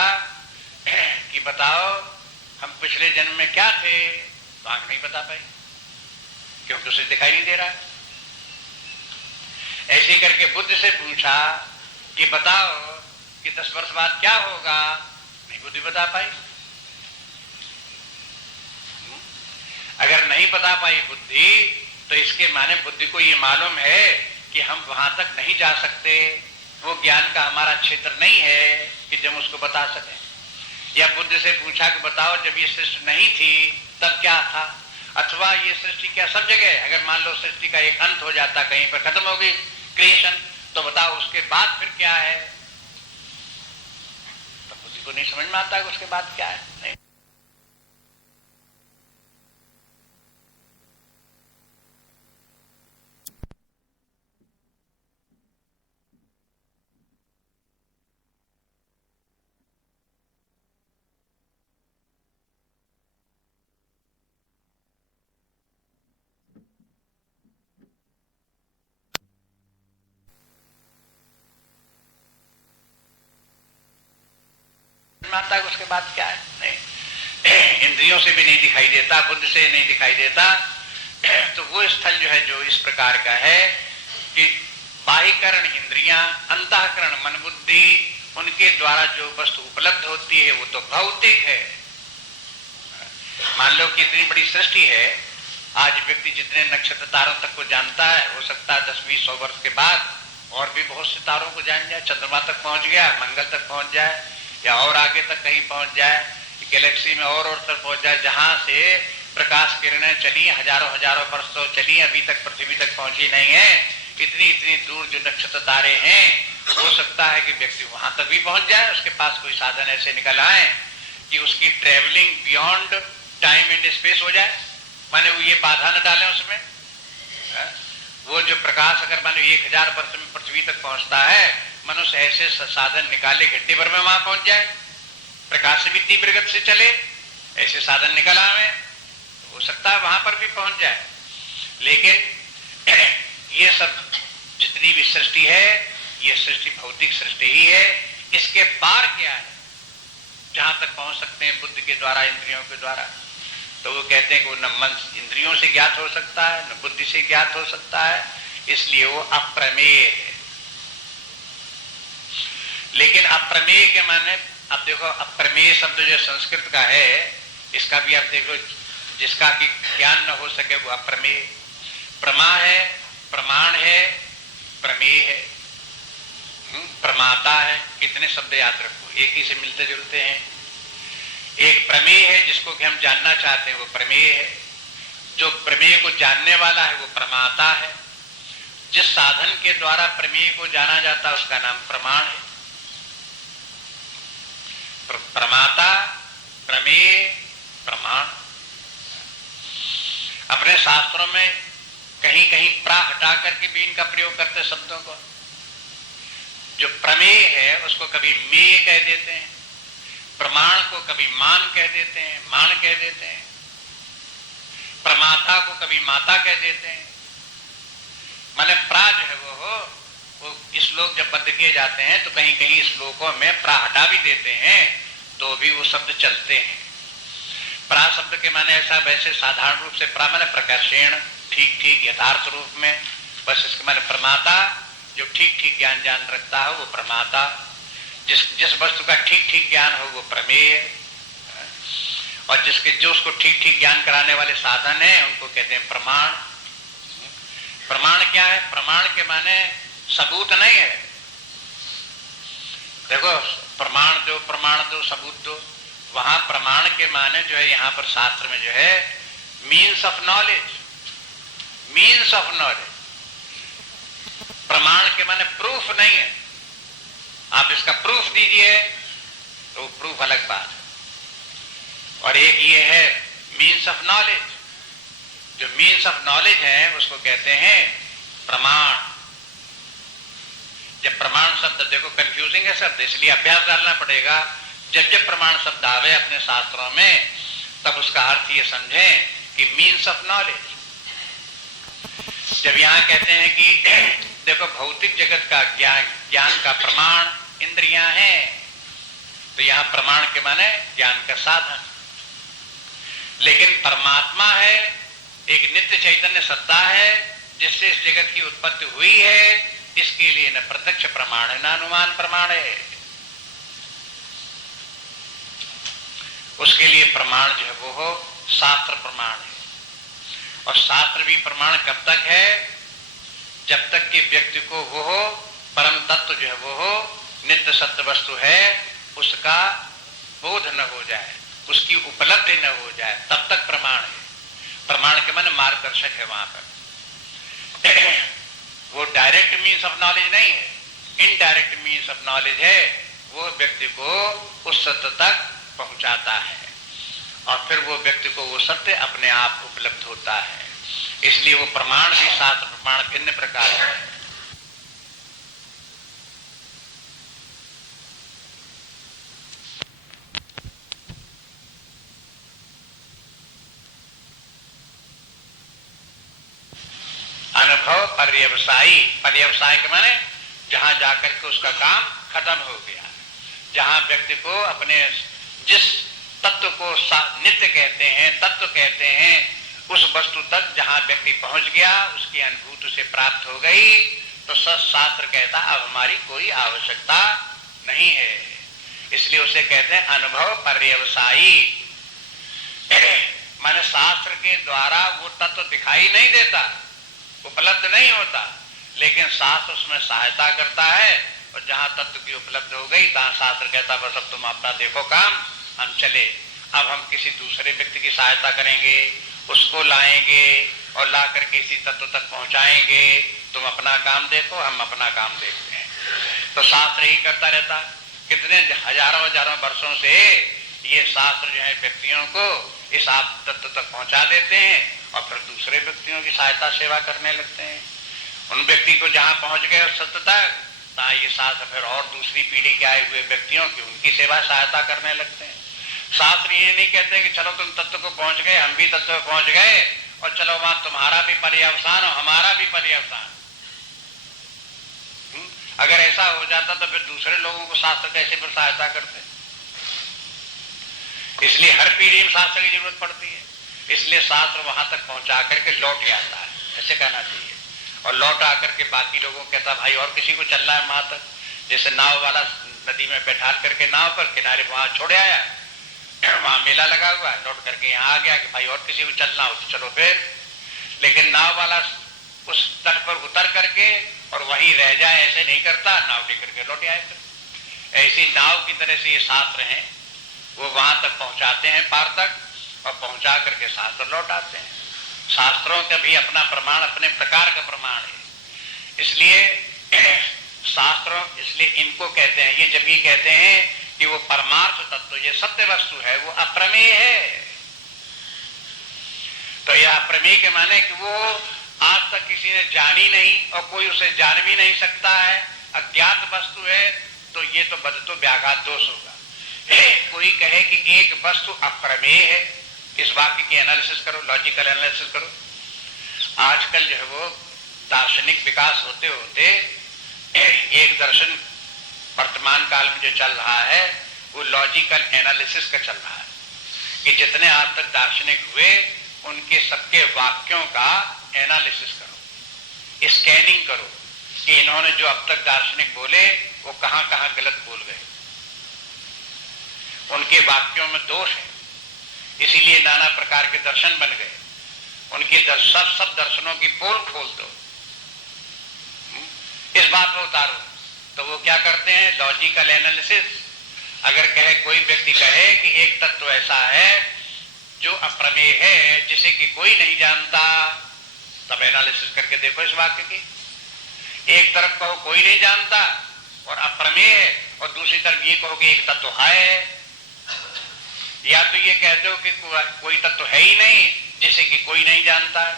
कि बताओ हम पिछले जन्म में क्या थे, तो आंख नहीं बता पाई, क्योंकि उसे दिखाई नहीं दे रहा है। ऐसे करके बुद्धि से पूछा कि बताओ कि 10 वर्ष बाद क्या होगा, नहीं बुद्धि बता पाई। अगर नहीं बता पाई बुद्धि, तो इसके माने बुद्धि को ये मालूम है कि हम वहां तक नहीं जा सकते, वो ज्ञान का हमारा क्षेत्र नहीं है कि जब उसको बता सकें। या बुद्धि से पूछा कि बताओ जब ये सृष्टि नहीं थी तब क्या था, अथवा ये सृष्टि क्या सब जगह, अगर मान लो सृष्टि का एक अंत हो जाता, कहीं पर खत्म हो गई क्रिएशन, तो बताओ उसके बाद फिर क्या है। तो बुद्धि को नहीं समझ में आता है उसके बाद क्या है। नहीं। मानता है उसके बाद क्या है। नहीं, इंद्रियों से भी नहीं दिखाई देता, बुद्धि से नहीं दिखाई देता। तो वो स्थल जो है जो इस प्रकार का है कि बाह्यकरण इंद्रियां, अंतःकरण मन बुद्धि, उनके द्वारा जो वस्तु उपलब्ध होती है वो तो भौतिक है। मान लो कि इतनी बड़ी सृष्टि है, आज व्यक्ति जितने नक्षत्र तारों तक को जानता है, हो सकता है 10-20-100 वर्ष के बाद और भी बहुत से तारों को जान जाए, चंद्रमा तक पहुंच गया, मंगल तक पहुंच जाए, या और आगे तक कहीं पहुंच जाए, गैलेक्सी में और तक पहुंच जाए, जहां से प्रकाश किरणें चली हजारों हजारों वर्ष तो चली, अभी तक पृथ्वी तक पहुंची नहीं है। इतनी इतनी दूर जो नक्षत्र तारे हैं, हो सकता है कि व्यक्ति वहां तक भी पहुंच जाए, उसके पास कोई साधन ऐसे निकल आए कि उसकी travelling beyond time and space हो जाए। माने वो ये बाधा न डाले उसमें। वो जो प्रकाश अगर माने 1000 वर्ष में पृथ्वी तक पहुंचता है, मनुष्य ऐसे साधन निकाले घंटे भर में वहां पहुंच जाए, प्रकाश से भी तीव्र गति से चले, ऐसे साधन निकल आवे, हो सकता है वहां पर भी पहुंच जाए। लेकिन ये सब जितनी भी सृष्टि है, ये सृष्टि भौतिक सृष्टि ही है। इसके पार क्या है जहां तक पहुंच सकते हैं बुद्धि के द्वारा, इंद्रियों के द्वारा? तो वो कहते हैं कि वो न मन इंद्रियों से ज्ञात हो सकता है, न बुद्धि से ज्ञात हो सकता है, इसलिए वो अप्रमेय है। लेकिन अप्रमेय के माने, अब देखो अप्रमेय शब्द जो संस्कृत का है, इसका भी अर्थ देखो, जिसका कि ज्ञान न हो सके वो अप्रमेय। प्रमा है, प्रमाण है, प्रमेय है, प्रमाता है। कितने शब्द याद रखो, एक ही से मिलते जुलते हैं। एक प्रमेय है जिसको कि हम जानना चाहते हैं, वो प्रमेय है। जो प्रमेय को जानने वाला है वो प्रमाता है। जिस साधन के द्वारा प्रमेय को जाना जाता है उसका नाम प्रमाण है। प्रमाता, प्रमेय, प्रमाण। अपने शास्त्रों में कहीं कहीं प्रा हटा करके भी इनका प्रयोग करते शब्दों को। जो प्रमेय है उसको कभी मेय कह देते हैं, प्रमाण को कभी मान कह देते हैं, मान कह देते हैं, प्रमाता को कभी माता कह देते हैं। माने प्रा जो है वो श्लोक जब बद्ध किए जाते हैं तो कहीं कहीं श्लोकों में प्रा हटा भी देते हैं, तो भी वो शब्द चलते हैं। प्रा शब्द के माने ऐसा, वैसे साधारण रूप से प्रा माने प्रकर्षण, ठीक ठीक यथार्थ रूप में, बस इसके माने प्रमाता, जो ठीक ठीक ज्ञान जान रखता है वो प्रमाता। जिस वस्तु का ठीक ठीक ज्ञान हो वो प्रमेय, और जो उसको ठीक ठीक ज्ञान कराने वाले साधन है उनको कहते हैं प्रमाण। प्रमाण क्या है? प्रमाण के माने सबूत नहीं है। देखो, प्रमाण दो सबूत दो, वहां प्रमाण के माने जो है यहाँ पर शास्त्र में जो है means of knowledge, means of knowledge. प्रमाण के माने प्रूफ नहीं है। आप इसका प्रूफ दीजिए तो प्रूफ अलग बात है। और एक ये है मीन्स ऑफ नॉलेज। जो मीन्स ऑफ नॉलेज है उसको कहते हैं प्रमाण। जब प्रमाण शब्द, देखो कंफ्यूजिंग है शब्द, इसलिए अभ्यास डालना पड़ेगा। जब जब प्रमाण शब्द आवे अपने शास्त्रों में, तब उसका अर्थ ये समझें कि मीन्स ऑफ नॉलेज। जब यहां कहते हैं कि देखो भौतिक जगत का ज्ञान का प्रमाण इंद्रियां हैं, तो यहां प्रमाण के माने ज्ञान का साधन। लेकिन परमात्मा है, एक नित्य चैतन्य सत्ता है जिससे इस जगत की उत्पत्ति हुई है। इसके लिए न प्रत्यक्ष प्रमाण है न अनुमान प्रमाण है। उसके लिए प्रमाण जो है वो हो शास्त्र प्रमाण है। और शास्त्र भी प्रमाण कब तक है? जब तक कि व्यक्ति को वो हो परम तत्व जो है वो हो नित्य सत्य वस्तु है उसका बोध न हो जाए, उसकी उपलब्धि न हो जाए, तब तक प्रमाण है। प्रमाण के माने मार्गदर्शक है वहां पर। वो डायरेक्ट मीन्स ऑफ नॉलेज नहीं है, इनडायरेक्ट मीन्स ऑफ नॉलेज है। वो व्यक्ति को उस सत्य तक पहुंचाता है और फिर वो व्यक्ति को वो सत्य अपने आप उपलब्ध होता है। इसलिए वो प्रमाण भी शास्त्र प्रमाण भिन्न प्रकार है। अनुभव पर्यवसायी, पर्यवसाय के माने जहां जाकर के उसका काम खत्म हो गया, जहां व्यक्ति को अपने जिस तत्व को नित्य कहते हैं, तत्व कहते हैं, उस वस्तु तक जहां व्यक्ति पहुंच गया, उसकी अनुभूति उसे प्राप्त हो गई, तो शास्त्र कहता अब हमारी कोई आवश्यकता नहीं है। इसलिए उसे कहते हैं अनुभव पर्यवसायी। माने शास्त्र के द्वारा वो तत्व दिखाई नहीं देता, उपलब्ध नहीं होता, लेकिन शास्त्र उसमें सहायता करता है। और जहां तत्व की उपलब्ध हो गई तहां शास्त्र कहता बस अब तुम अपना देखो काम, हम चले। अब हम किसी दूसरे व्यक्ति की सहायता करेंगे, उसको लाएंगे और ला करके इसी तत्व तक पहुंचाएंगे। तुम अपना काम देखो, हम अपना काम देखते हैं। तो शास्त्र ही करता रहता। कितने हजारों हजारों वर्षों से ये शास्त्र जो है व्यक्तियों को इस आप तत्व तक पहुंचा देते हैं और फिर दूसरे व्यक्तियों की सहायता सेवा करने लगते हैं। उन व्यक्ति को जहां पहुंच गए उस सत्य तक, तहां ये शास्त्र फिर और दूसरी पीढ़ी के आए हुए व्यक्तियों की उनकी सेवा सहायता करने लगते हैं। शास्त्र ये नहीं कहते हैं कि चलो तुम तत्व को पहुंच गए, हम भी तत्व को पहुंच गए और चलो वहां तुम्हारा भी पर्यवसान और हमारा भी पर्यवसान। अगर ऐसा हो जाता तो फिर दूसरे लोगों को शास्त्र कैसे फिर सहायता करते? इसलिए हर पीढ़ी में शास्त्र की जरूरत पड़ती है। इसलिए शास्त्र वहां तक पहुंचा करके लौट आता है, ऐसे कहना चाहिए। और लौट आकर के बाकी लोगों को कहता भाई और किसी को चलना है वहां तक। जैसे नाव वाला नदी में बैठा करके नाव पर किनारे वहां छोड़े आया, वहां मेला लगा हुआ, लौट करके यहाँ आ गया कि भाई और किसी को चलना हो तो चलो फिर। लेकिन नाव वाला उस तट पर उतर करके और वहीं रह जाए ऐसे नहीं करता, नाव लेकर के लौट आए। ऐसी नाव की तरह से ये शास्त्र हैं, वो वहां तक पहुंचाते हैं पार तक, और पहुंचा करके शास्त्र लौट आते हैं। शास्त्रों का भी अपना प्रमाण, अपने प्रकार का प्रमाण है। इसलिए शास्त्रों, इसलिए इनको कहते हैं, ये जब ये कहते हैं कि वो परमार्थ तत्व, ये सत्य वस्तु है, वो अप्रमेय है। तो यह अप्रमेय के माने कि वो आज तक किसी ने जानी नहीं और कोई उसे जान भी नहीं सकता है, अज्ञात वस्तु है। तो ये तो बदतो व्याघात दोष होगा। कोई कहे कि एक वस्तु अप्रमेय है, इस वाक्य की एनालिसिस करो, लॉजिकल एनालिसिस करो। आजकल जो है वो दार्शनिक विकास होते होते एक दर्शन वर्तमान काल में जो चल रहा है वो लॉजिकल एनालिसिस का चल रहा है कि जितने आज तक दार्शनिक हुए उनके सबके वाक्यों का एनालिसिस करो, स्कैनिंग करो कि इन्होंने जो अब तक दार्शनिक बोले वो कहां कहां गलत बोल गए, उनके वाक्यों में दोष है, इसीलिए नाना प्रकार के दर्शन बन गए। उनकी सब दर्शनों की पोल खोल दो, इस बात में उतारो। तो वो क्या करते हैं, लॉजिकल एनालिसिस। अगर कहे कोई व्यक्ति कहे कि एक तत्व ऐसा है जो अप्रमेय है, जिसे कि कोई नहीं जानता। तब एनालिसिस करके देखो इस वाक्य की। एक तरफ कहो कोई नहीं जानता और अप्रमेय है, और दूसरी तरफ ये कहो कि एक तत्व है। या तो ये कहते हो कि कोई तत्व है ही नहीं जिसे कि कोई नहीं जानता है,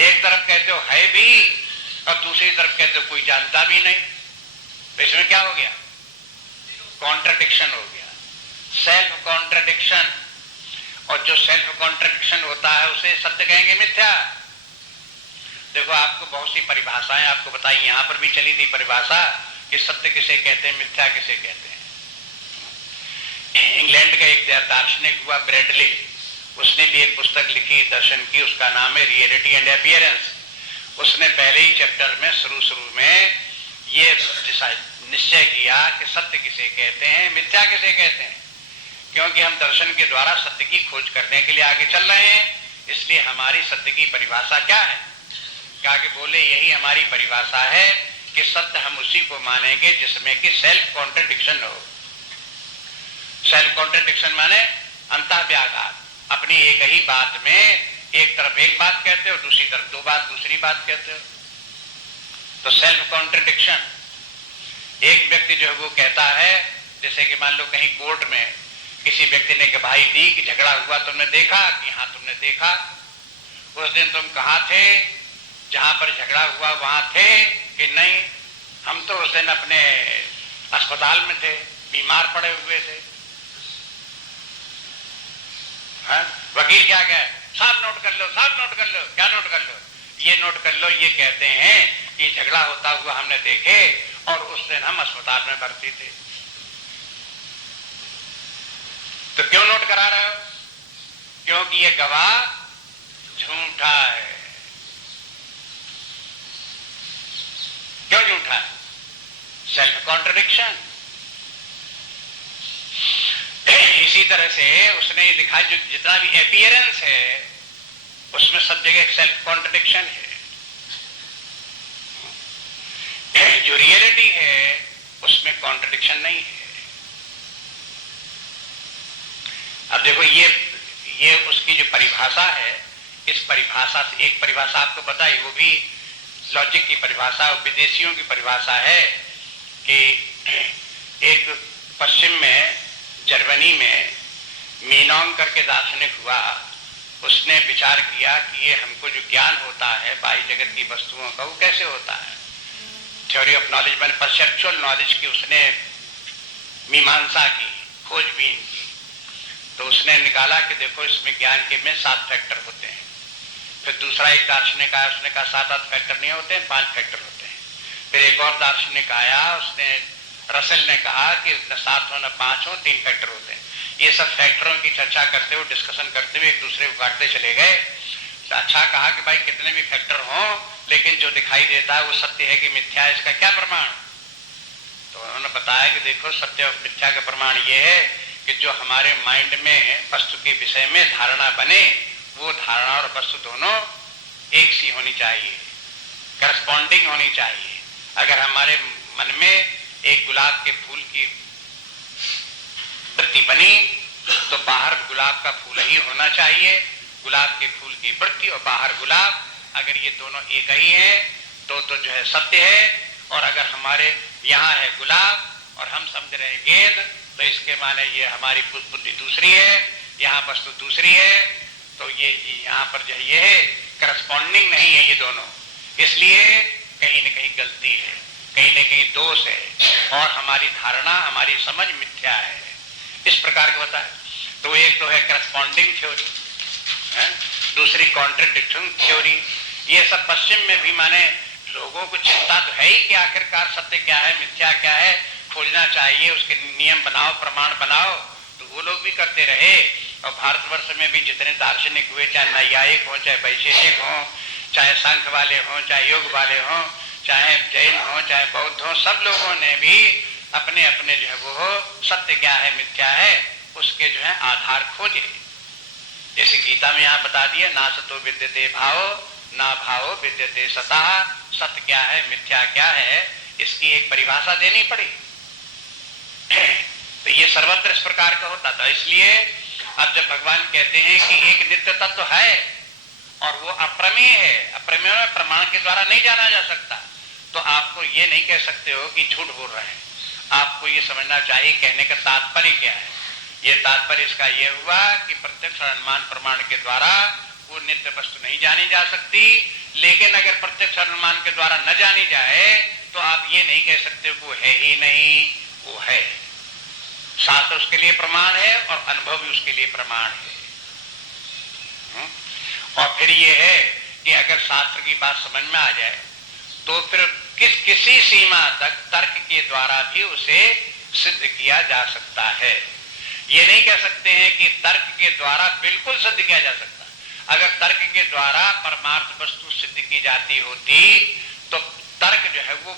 एक तरफ कहते हो है भी और दूसरी तरफ कहते हो कोई जानता भी नहीं। तो इसमें क्या हो गया? कॉन्ट्रडिक्शन हो गया, सेल्फ कॉन्ट्रडिक्शन। और जो सेल्फ कॉन्ट्रडिक्शन होता है उसे सत्य कहेंगे मिथ्या। देखो आपको बहुत सी परिभाषाएं आपको बताई, यहां पर भी चली थी परिभाषा कि सत्य किसे कहते हैं, मिथ्या किसे कहते हैं। इंग्लैंड का एक दार्शनिक हुआ ब्रेडले, उसने भी एक पुस्तक लिखी दर्शन की, उसका नाम है रियलिटी एंड अपीयरेंस। उसने पहले ही चैप्टर में शुरू में ये निश्चय किया कि सत्य किसे कहते हैं, मिथ्या किसे कहते हैं। क्योंकि हम दर्शन के द्वारा सत्य की खोज करने के लिए आगे चल रहे हैं, इसलिए हमारी सत्य की परिभाषा क्या है? आगे बोले यही हमारी परिभाषा है कि सत्य हम उसी को मानेंगे जिसमें कि सेल्फ कॉन्ट्रडिक्शन हो। सेल्फ कॉन्ट्रडिक्शन माने अंतःव्याघात, अपनी एक ही बात में एक तरफ एक बात कहते हो, दूसरी तरफ दूसरी बात कहते हो। तो सेल्फ कॉन्ट्रडिक्शन, एक व्यक्ति जो है वो कहता है, जैसे कि मान लो कहीं कोर्ट में किसी व्यक्ति ने गवाही दी कि झगड़ा हुआ, तुमने देखा? कि हाँ तुमने देखा। उस दिन तुम कहाँ थे? जहां पर झगड़ा हुआ वहां थे कि नहीं? हम तो उस दिन अपने अस्पताल में थे, बीमार पड़े हुए थे। हाँ? वकील क्या कहे? साफ नोट कर लो, साफ नोट कर लो। क्या नोट कर लो? ये नोट कर लो, ये कहते हैं कि झगड़ा होता हुआ हमने देखे और उस दिन हम अस्पताल में भर्ती थे। तो क्यों नोट करा रहे हो? क्योंकि ये गवाह झूठा है। क्यों झूठा है? Self contradiction. इसी तरह से उसने ये दिखाया जो जितना भी अपीयरेंस है उसमें सब जगह एक सेल्फ कॉन्ट्रडिक्शन है। जो रियलिटी है उसमें कॉन्ट्रडिक्शन नहीं है। अब देखो ये उसकी जो परिभाषा है, इस परिभाषा से एक परिभाषा आपको पता है, वो भी लॉजिक की परिभाषा और विदेशियों की परिभाषा है कि एक पश्चिम में जर्मनी में मीनोंग करके दार्शनिक हुआ, उसने विचार किया कि ये हमको जो ज्ञान होता है बाह्य जगत की वस्तुओं का, वो कैसे होता है। थ्योरी ऑफ नॉलेज मैंने परसेप्चुअल नॉलेज की उसने मीमांसा की, खोजबीन की। तो उसने निकाला कि देखो इसमें ज्ञान के में 7 फैक्टर होते हैं। फिर दूसरा एक दार्शनिक आया, उसने कहा 7-8 फैक्टर नहीं होते हैं, 5 फैक्टर होते हैं। फिर एक और दार्शनिक आया, उसने रसेल ने कहा कि न 7 हो न 5 हो, 3 फैक्टर होते हैं। ये सब फैक्टरों की चर्चा करते हुए, डिस्कशन करते हुए एक दूसरे को काटते चले गए। तो अच्छा कहा कि भाई कितने भी फैक्टर हों, लेकिन जो दिखाई देता है वो सत्य है कि मिथ्या है, इसका क्या प्रमाण? तो उन्होंने बताया कि देखो सत्य और मिथ्या का प्रमाण ये है कि जो हमारे माइंड में वस्तु के विषय में धारणा बने, वो धारणा और वस्तु दोनों एक सी होनी चाहिए, करस्पॉन्डिंग होनी चाहिए। अगर हमारे मन में एक गुलाब के फूल की वृत्ति बनी तो बाहर गुलाब का फूल ही होना चाहिए, गुलाब के फूल की वृत्ति और बाहर गुलाब, अगर ये दोनों एक ही है तो जो है सत्य है। और अगर हमारे यहाँ है गुलाब और हम समझ रहे हैं गेंद, तो इसके माने ये हमारी बुद्धि दूसरी है, यहाँ वस्तु दूसरी है। तो ये यहाँ पर जो ये है करस्पॉन्डिंग नहीं है ये दोनों, इसलिए कहीं न कहीं गलती है, कहीं न कहीं दोष है और हमारी धारणा, हमारी समझ मिथ्या है। इस प्रकार का होता है। तो एक तो है करस्पॉन्डिंग थ्योरी, दूसरी कॉन्ट्रडिक्शन थ्योरी। ये सब पश्चिम में भी माने लोगों को चिंता तो है ही कि आखिरकार सत्य क्या है, मिथ्या क्या है, खोजना चाहिए, उसके नियम बनाओ, प्रमाण बनाओ। तो वो लोग भी करते रहे। और भारतवर्ष में भी जितने दार्शनिक हुए, चाहे नैयायिक हो, चाहे वैशेषिक हो, चाहे सांख्य वाले हो, चाहे योग वाले हो, चाहे जैन हो, चाहे बौद्ध हो, सब लोगों ने भी अपने अपने जो है वो सत्य क्या है, मिथ्या है, उसके जो है आधार खोजे। जैसे गीता में यहाँ बता दिया, ना सतो विद्यते भावो, ना भावो विद्यते सतः। सत्य क्या है, मिथ्या क्या है, इसकी एक परिभाषा देनी पड़ी। तो ये सर्वत्र इस प्रकार का होता था। इसलिए अब जब भगवान कहते हैं कि एक नित्य तत्व है और वो अप्रमेय है, अप्रमेय में प्रमाण के द्वारा नहीं जाना जा सकता, तो आपको ये नहीं कह सकते हो कि झूठ बोल रहे हैं। आपको ये समझना चाहिए कहने का तात्पर्य क्या है। ये तात्पर्य इसका ये हुआ कि प्रत्यक्ष और अनुमान प्रमाण के द्वारा वो नित्य वस्तु नहीं जानी जा सकती, लेकिन अगर प्रत्यक्ष और अनुमान के द्वारा न जानी जाए तो आप ये नहीं कह सकते वो है ही नहीं, वो है। शास्त्र उसके लिए प्रमाण है और अनुभव भी उसके लिए प्रमाण है। और फिर ये है कि अगर शास्त्र की बात समझ में आ जाए तो फिर किसी सीमा तक तर्क के द्वारा भी उसे सिद्ध किया जा सकता है। ये नहीं कह सकते हैं कि तर्क के द्वारा बिल्कुल सिद्ध किया जा सकता। अगर तर्क के द्वारा परमार्थ वस्तु सिद्ध की जाती होती तो तर्क जो है वो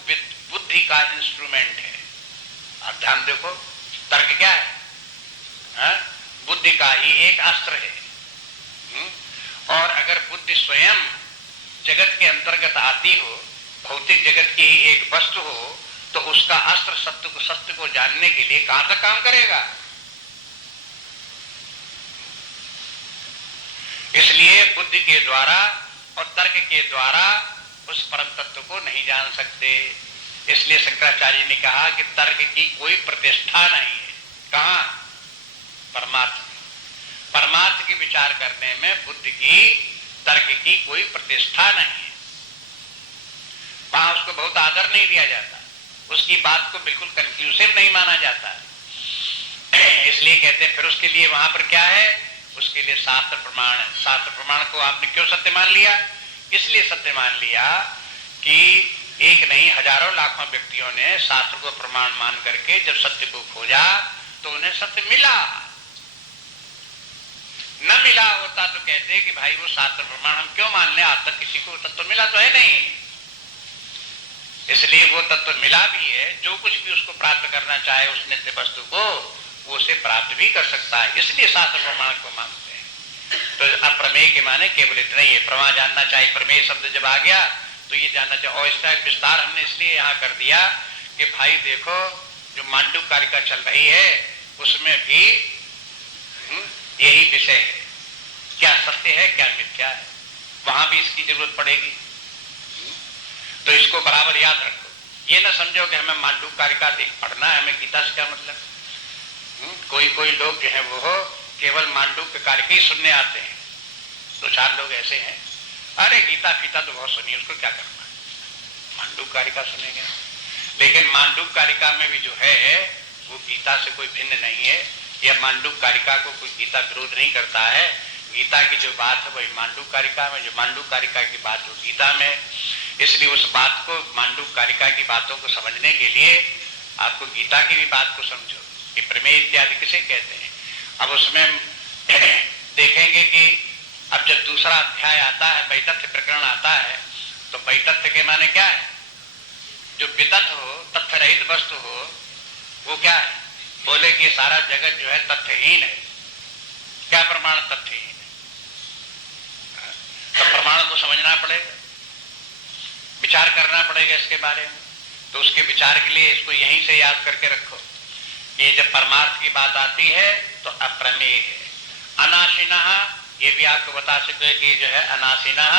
बुद्धि का इंस्ट्रूमेंट है। आप ध्यान देखो, तर्क क्या है? बुद्धि का ही एक अस्त्र है। और अगर बुद्धि स्वयं जगत के अंतर्गत आती हो, भौतिक जगत की ही एक वस्तु हो, तो उसका अस्त्र सत्य को जानने के लिए कहां तक काम करेगा। इसलिए बुद्धि के द्वारा और तर्क के द्वारा उस परम तत्व को नहीं जान सकते। इसलिए शंकराचार्य ने कहा कि तर्क की कोई प्रतिष्ठा नहीं है। कहां? परमार्थ। परमार्थ की विचार करने में बुद्धि की, तर्क की कोई प्रतिष्ठा नहीं है। वहां उसको बहुत आदर नहीं दिया जाता, उसकी बात को बिल्कुल कंक्लूसिव नहीं माना जाता। इसलिए कहते हैं फिर उसके लिए वहां पर क्या है? उसके लिए शास्त्र प्रमाण है। शास्त्र प्रमाण को आपने क्यों सत्य मान लिया? इसलिए सत्य मान लिया कि एक नहीं हजारों लाखों व्यक्तियों ने शास्त्र को प्रमाण मान करके जब सत्य को खोजा तो उन्हें सत्य मिला। न मिला होता तो कहते कि भाई वो शास्त्र प्रमाण हम क्यों मान लें, आज तक किसी को तत्व मिला तो है नहीं। इसलिए वो तत्व मिला भी है, जो कुछ भी उसको प्राप्त करना चाहे उस नित्य वस्तु को वो उसे प्राप्त भी कर सकता है। इसलिए शास्त्र प्रमाण को मानते हैं। तो अप्रमेय के माने केवल इतना ही है। प्रमा जानना चाहिए, प्रमेय शब्द जब आ गया तो ये जानना चाहिए। और इसका विस्तार हमने इसलिए यहाँ कर दिया कि भाई देखो जो मांडूक्य कारिका चल रही है उसमें भी यही विषय है, क्या सत्य है क्या मिथ्या है, वहां भी इसकी जरूरत पड़ेगी। तो इसको बराबर याद रखो। ये ना समझो कि हमें मांडूक्य कारिका पढ़ना है, हमें गीता से क्या मतलब। कोई लोग जो है वो केवल मांडूक्य कारिका ही सुनने आते हैं। दो चार लोग ऐसे हैं, अरे गीता फीता तो बहुत सुनी, उसको क्या करना है, मांडूक्य कारिका सुनेंगे। लेकिन मांडूक्य कारिका में भी जो है वो गीता से कोई भिन्न नहीं है। यह मांडूक्य कारिका को कोई गीता विरोध नहीं करता है। गीता की जो बात है वही मांडूक्य कारिका में, जो मांडूक्य कारिका की बात वो गीता में। इसलिए उस बात को, मांडूक्य कारिका की बातों को समझने के लिए आपको गीता की भी बात को समझो कि प्रमेय इत्यादि किसे कहते हैं। अब उसमें देखेंगे कि अब जब दूसरा अध्याय आता है, वैतथ्य प्रकरण आता है, तो वैतथ्य के माने क्या है? जो वितथ हो, तथ्य रहित वस्तु हो, वो क्या है? बोले कि सारा जगत जो है तथ्यहीन है। क्या प्रमाण तथ्यहीन है? तो प्रमाण को समझना पड़ेगा, विचार करना पड़ेगा इसके बारे में। तो उसके विचार के लिए इसको यहीं से याद करके रखो कि जब परमार्थ की बात आती है तो अप्रमेय है। अनाशिनः, ये भी आपको बता सकते हैं कि जो है अनाशिनः,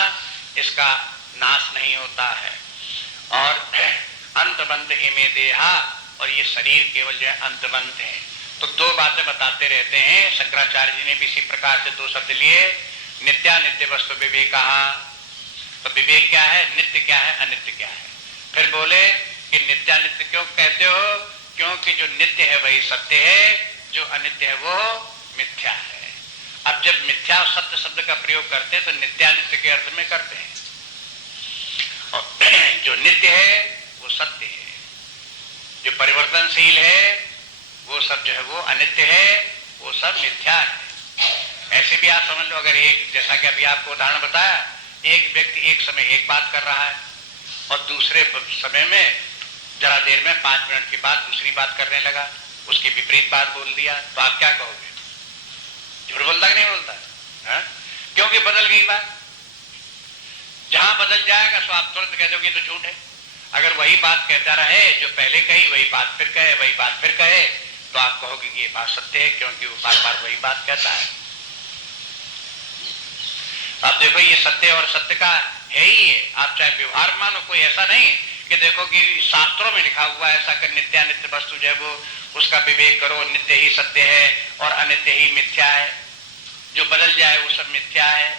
इसका नाश नहीं होता है। और अंतबंध इमे देहा, और ये शरीर केवल जो है अंतबंध है। तो दो बातें बताते रहते हैं। शंकराचार्य जी ने भी इसी प्रकार से दो शब्द लिए, नित्यानित्य वस्तु विवेक। तो विवेक क्या है, नित्य क्या है, अनित्य क्या है। फिर बोले कि नित्यानित्य क्यों कहते हो? क्योंकि जो नित्य है वही सत्य है, जो अनित्य है वो मिथ्या है। अब जब मिथ्या और सत्य शब्द का प्रयोग करते हैं तो नित्यानित्य के अर्थ में करते हैं, और जो नित्य है वो सत्य है, जो परिवर्तनशील है वो सब जो है वो अनित्य है, वो सब मिथ्या है। ऐसे भी आप समझ लो, अगर एक, जैसा कि अभी आपको उदाहरण बताया, एक व्यक्ति एक समय एक बात कर रहा है और दूसरे समय में जरा देर में 5 मिनट के बाद दूसरी बात करने लगा, उसकी विपरीत बात बोल दिया, तो आप क्या कहोगे? झूठ बोलता कि नहीं बोलता है? क्योंकि बदल गई बात। जहां बदल जाएगा तो आप तुरंत कह दोगे तो झूठ है। अगर वही बात कहता रहे जो पहले कही, वही बात फिर कहे, वही बात फिर कहे, तो आप कहोगे कि ये बात सत्य है, क्योंकि वो बार बार वही बात कहता है। आप देखो ये सत्य और सत्य का है ही है। आप चाहे व्यवहार मानो, कोई ऐसा नहीं कि देखो कि शास्त्रों में लिखा हुआ ऐसा कि नित्यानित्य वस्तु जो है वो उसका विवेक करो, नित्य ही सत्य है और अनित्य ही मिथ्या है, जो बदल जाए वो सब मिथ्या है।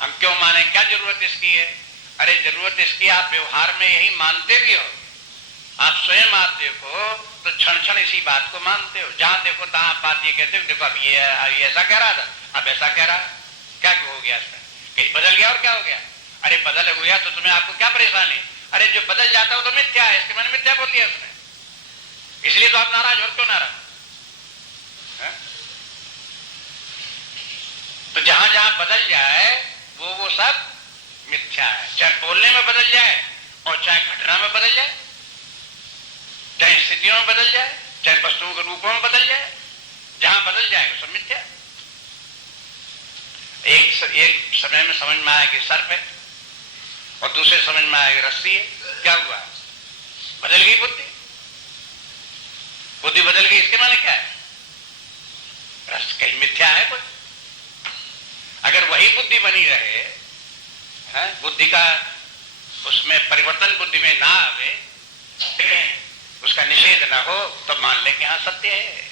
हम क्यों माने, क्या जरूरत इसकी है? अरे जरूरत इसकी, आप व्यवहार में यही मानते भी हो। आप स्वयं आप देखो तो क्षण क्षण इसी बात को मानते हो। जहां देखो तहां आप बात ये कहते हो, देखो अब ये ऐसा कह रहा था, अब ऐसा कह रहा है, क्या हो गया इसमें? कहीं बदल गया और क्या हो गया? अरे बदल हो गया तो तुम्हें, आपको क्या परेशानी? अरे जो बदल जाता हो तो मिथ्या है, इसके मैंने मिथ्या बोल दिया उसने, इसलिए तो आप नाराज हो। क्यों नाराज? तो जहां जहां बदल जाए वो सब मिथ्या है। चाहे बोलने में बदल जाए और चाहे घटना में बदल जाए, चाहे स्थितियों में बदल जाए, चाहे वस्तुओं के रूपों में बदल जाए, जहां बदल जाए वो सब मिथ्या है। एक समय में समझ में आया कि सर्प है और दूसरे समझ में आया कि रस्सी है। क्या हुआ? बदल गई बुद्धि। बुद्धि बदल गई, इसके माने क्या है? रस कहीं मिथ्या है कुछ। अगर वही बुद्धि बनी रहे, बुद्धि का उसमें परिवर्तन बुद्धि में ना आवे, उसका निषेध ना हो, तो मान ले कि हाँ सत्य है।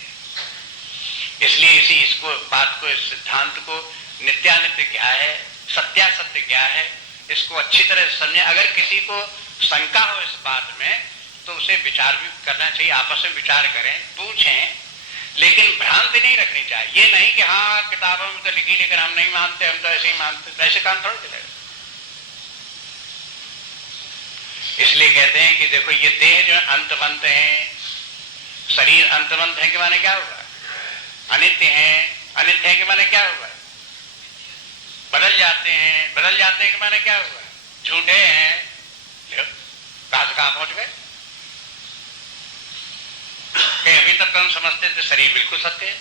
इसलिए इसको बात को, इस सिद्धांत को, नित्यानित्य क्या है, सत्यासत्य क्या है, इसको अच्छी तरह समझे। अगर किसी को शंका हो इस बात में तो उसे विचार भी करना चाहिए, आपस में विचार करें, पूछें, लेकिन भ्रांति नहीं रखनी चाहिए। ये नहीं कि हाँ किताबों में तो लिखी लेकिन हम नहीं मानते, हम तो ऐसे ही मानते, ऐसे काम थोड़ा चलेगा। इसलिए कहते हैं कि देखो ये देह जो है अंतवंत है, शरीर अंतवंत है कि माने क्या होगा? अनित्य है। अनित्य है कि माने क्या होगा? बदल जाते हैं। बदल जाते हैं कि माने क्या होगा? झूठे हैं। कहां से कहां पहुंच गए? अभी तक तो हम समझते थे शरीर बिल्कुल सत्य है,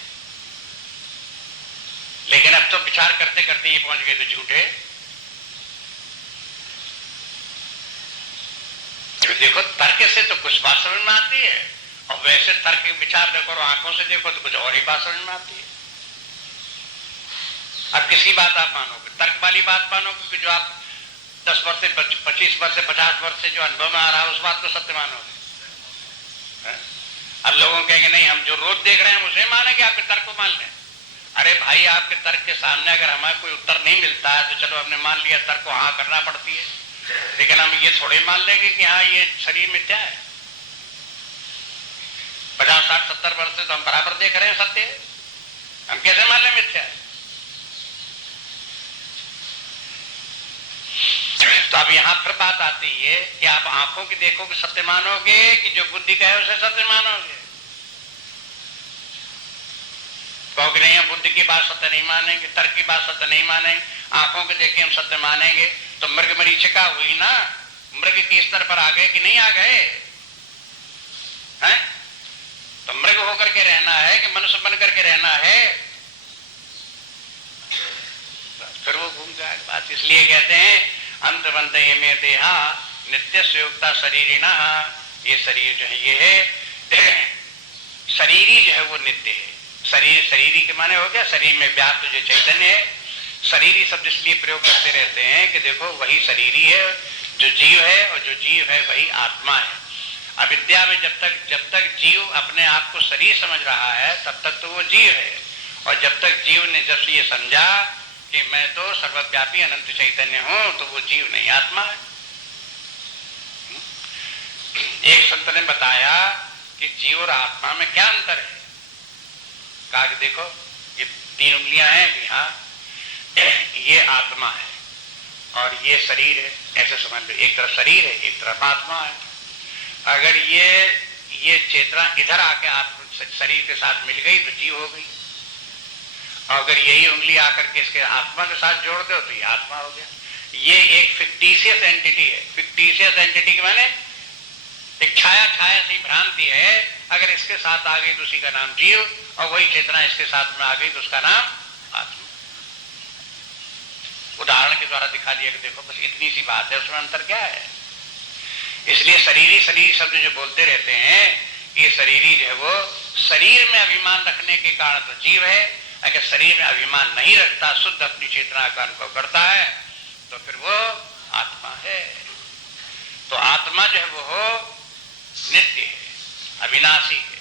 लेकिन अब तो विचार करते करते ये पहुंच गए तो झूठे। देखो तर्क से तो कुछ बात समझ में आती है, और वैसे तर्क विचार देखो, आंखों से देखो तो कुछ और ही बात समझ में आती है। अब किसी बात आप मानोगे, तर्क वाली बात मानोगे कि जो आप 10 वर्ष से 25 वर्ष से 50 वर्ष से जो अनुभव में आ रहा है उस बात को सत्य मानोगे? अब लोगों कहेंगे नहीं हम जो रोज देख रहे हैं उसे मानेंगे, आपके तर्क को मान लें। अरे भाई आपके तर्क के सामने अगर हमें कोई उत्तर नहीं मिलता है तो चलो हमने मान लिया, तर्क को हाँ करना पड़ती है, लेकिन हम ये थोड़े मान लेंगे कि हाँ ये शरीर मिथ्या है। 50, 60, 70 वर्ष से तो हम बराबर देख रहे हैं सत्य, हम कैसे मान लें मिथ्या है? तो अब यहां फिर बात आती है कि आप आंखों की देखोगे सत्य मानोगे कि जो बुद्धि का है उसे सत्य मानोगे? कहोगे नहीं हम बुद्धि की बात सत्य नहीं मानेंगे, तर्क की बात सत्य नहीं मानेंगे, आंखों के देख के हम सत्य मानेंगे। तो मृग मरीचिका हुई ना, मृग के स्तर पर आ गए कि नहीं आ गए? हैं? तो मृग होकर के रहना है कि मनुष्य बन करके रहना है? फिर वो घूम जाए बात। इसलिए कहते हैं अंतवंत में देहा नित्य संयुक्ता शरीरिणा। ये शरीर जो है ये है शरीरी जो है वो नित्य है। शरीर शरीरी के माने हो गया शरीर में व्याप्त जो चैतन्य है। शरीरी शब्द इसलिए प्रयोग करते रहते हैं कि देखो वही शरीरी है जो जीव है, और जो जीव है वही आत्मा है। अविद्या में जब तक जीव अपने आप को शरीर समझ रहा है तब तक तो वो जीव है, और जब तक जीव ने जब से ये समझा कि मैं तो सर्वव्यापी अनंत चैतन्य हूं तो वो जीव नहीं आत्मा है। एक संत ने बताया कि जीव और आत्मा में क्या अंतर है। कहा कि देखो ये 3 उंगलियां हैं कि हाँ ये आत्मा है और ये शरीर है, ऐसे समझ लो। एक तरफ शरीर है एक तरफ आत्मा है। अगर ये चेतना इधर आके आप शरीर के साथ मिल गई तो जीव हो गई, और अगर यही उंगली आकर के इसके आत्मा के साथ जोड़ दो तो ये आत्मा हो गया। ये एक फिक्टिशियस एंटिटी है। फिक्टिशियस एंटिटी के माने एक छाया सी भ्रांति है। अगर इसके साथ आ गई तो उसी का नाम जीव, और वही चेतना इसके साथ में आ गई तो उसका नाम आत्मा। उदाहरण के द्वारा दिखा दिया कि देखो बस इतनी सी बात है, उसमें अंतर क्या है। इसलिए शरीरी शब्द जो बोलते रहते हैं, ये शरीरी जो है वो शरीर में अभिमान रखने के कारण तो जीव है, अगर शरीर में अभिमान नहीं रखता, शुद्ध अपनी चेतना का अनुभव करता है, तो फिर वो आत्मा है। तो आत्मा जो है वो नित्य है, अविनाशी है,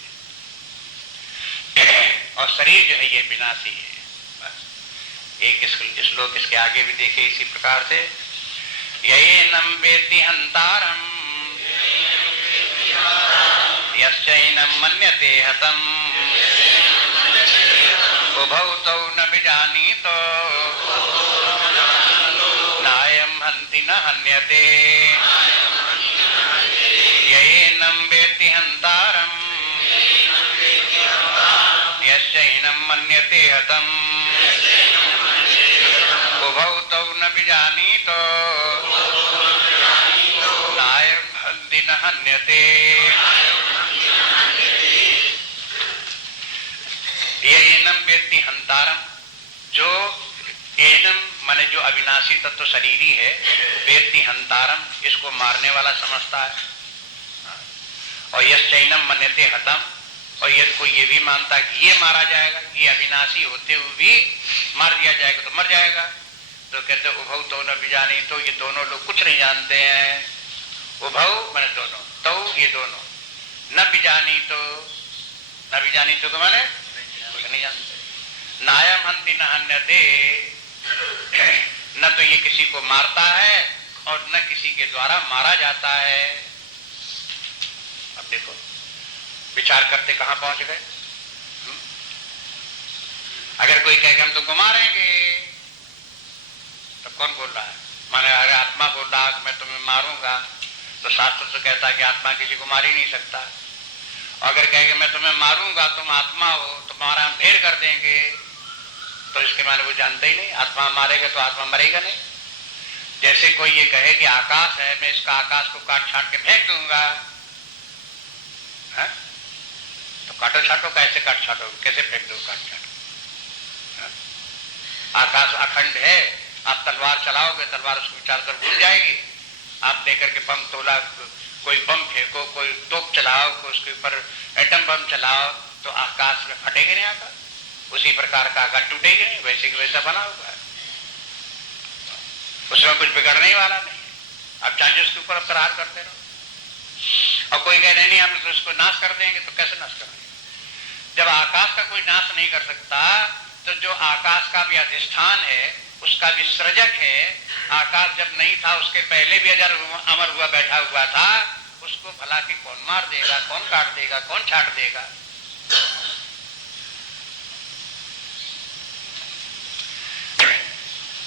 और शरीर जो है ये विनाशी है। बस एक श्लोक इसके आगे भी देखे इसी प्रकार से, यैनं वेत्ति हन्तारम् यश्चैनं मन्यते हतम् उभौ तौ न विजानीतो नायं हन्ति न हन्यते। यैनं वेत्ति हन्तारम् यश्चैनं मन्यते हतम् उभौ तौ न विजानीतो नायं हन्ति न हन्यते। एनम वेत्ति हंतारम, जो एनम माने जो अविनाशी तत्व शरीरी है, वेत्ति हंतारम, इसको मारने वाला समझता है, और यश्चैनम मन्यते हतम, और यदि कोई ये भी मानता है कि ये मारा जाएगा, ये अविनाशी होते हुए भी मार दिया जाएगा तो मर जाएगा, तो कहते उभव तो न विजानी, तो ये दोनों लोग कुछ नहीं जानते हैं। उभव माने दोनों, तो ये दोनों, न विजानी तो माने नहीं जानते। नायम हन्ति न हन्यते, न तो ये किसी को मारता है और न किसी के द्वारा मारा जाता है। अब देखो विचार करते कहां पहुंच गए। अगर कोई कहे कि हम तुमको मारेंगे, तो कौन बोल रहा है? माने अरे आत्मा बोल रहा है कि मैं तुम्हें मारूंगा, तो शास्त्र तो कहता है कि आत्मा किसी को मार ही नहीं सकता। अगर कहेंगे मैं तुम्हें मारूंगा, तुम आत्मा हो, तुम्हारा हम ढेर कर देंगे, तो इसके माने वो जानते ही नहीं, आत्मा मारेगा तो आत्मा मरेगा नहीं। जैसे कोई ये कहे कि आकाश है, मैं इसका आकाश को काट छाट के फेंक दूंगा, है? तो काटो छाटो कैसे काट छाटो, कैसे फेंक दो काट छाटो? आकाश अखंड है, आप तलवार चलाओगे, तलवार उसको चारों तरफ घूम जाएगी। आप लेकर के बम तोला, कोई बम फेंको, कोई तोप चलाओ, उसके ऊपर एटम बम चलाओ, तो आकाश में फटेगा नहीं आकाश, उसी प्रकार का आकाश टूटेगा नहीं, वैसे कि वैसा बना हुआ है, उसमें कुछ बिगड़ने वाला नहीं। आप चाहे उसके ऊपर करार करते रहो, और कोई कह नहीं हम तो उसको नाश कर देंगे, तो कैसे नाश करेंगे? जब आकाश का कोई नाश नहीं कर सकता, तो जो आकाश का भी अधिष्ठान है, उसका भी सृजक है, आकाश जब नहीं था उसके पहले भी अमर हुआ बैठा हुआ था, उसको भला कि कौन मार देगा, कौन काट देगा, कौन छाट देगा?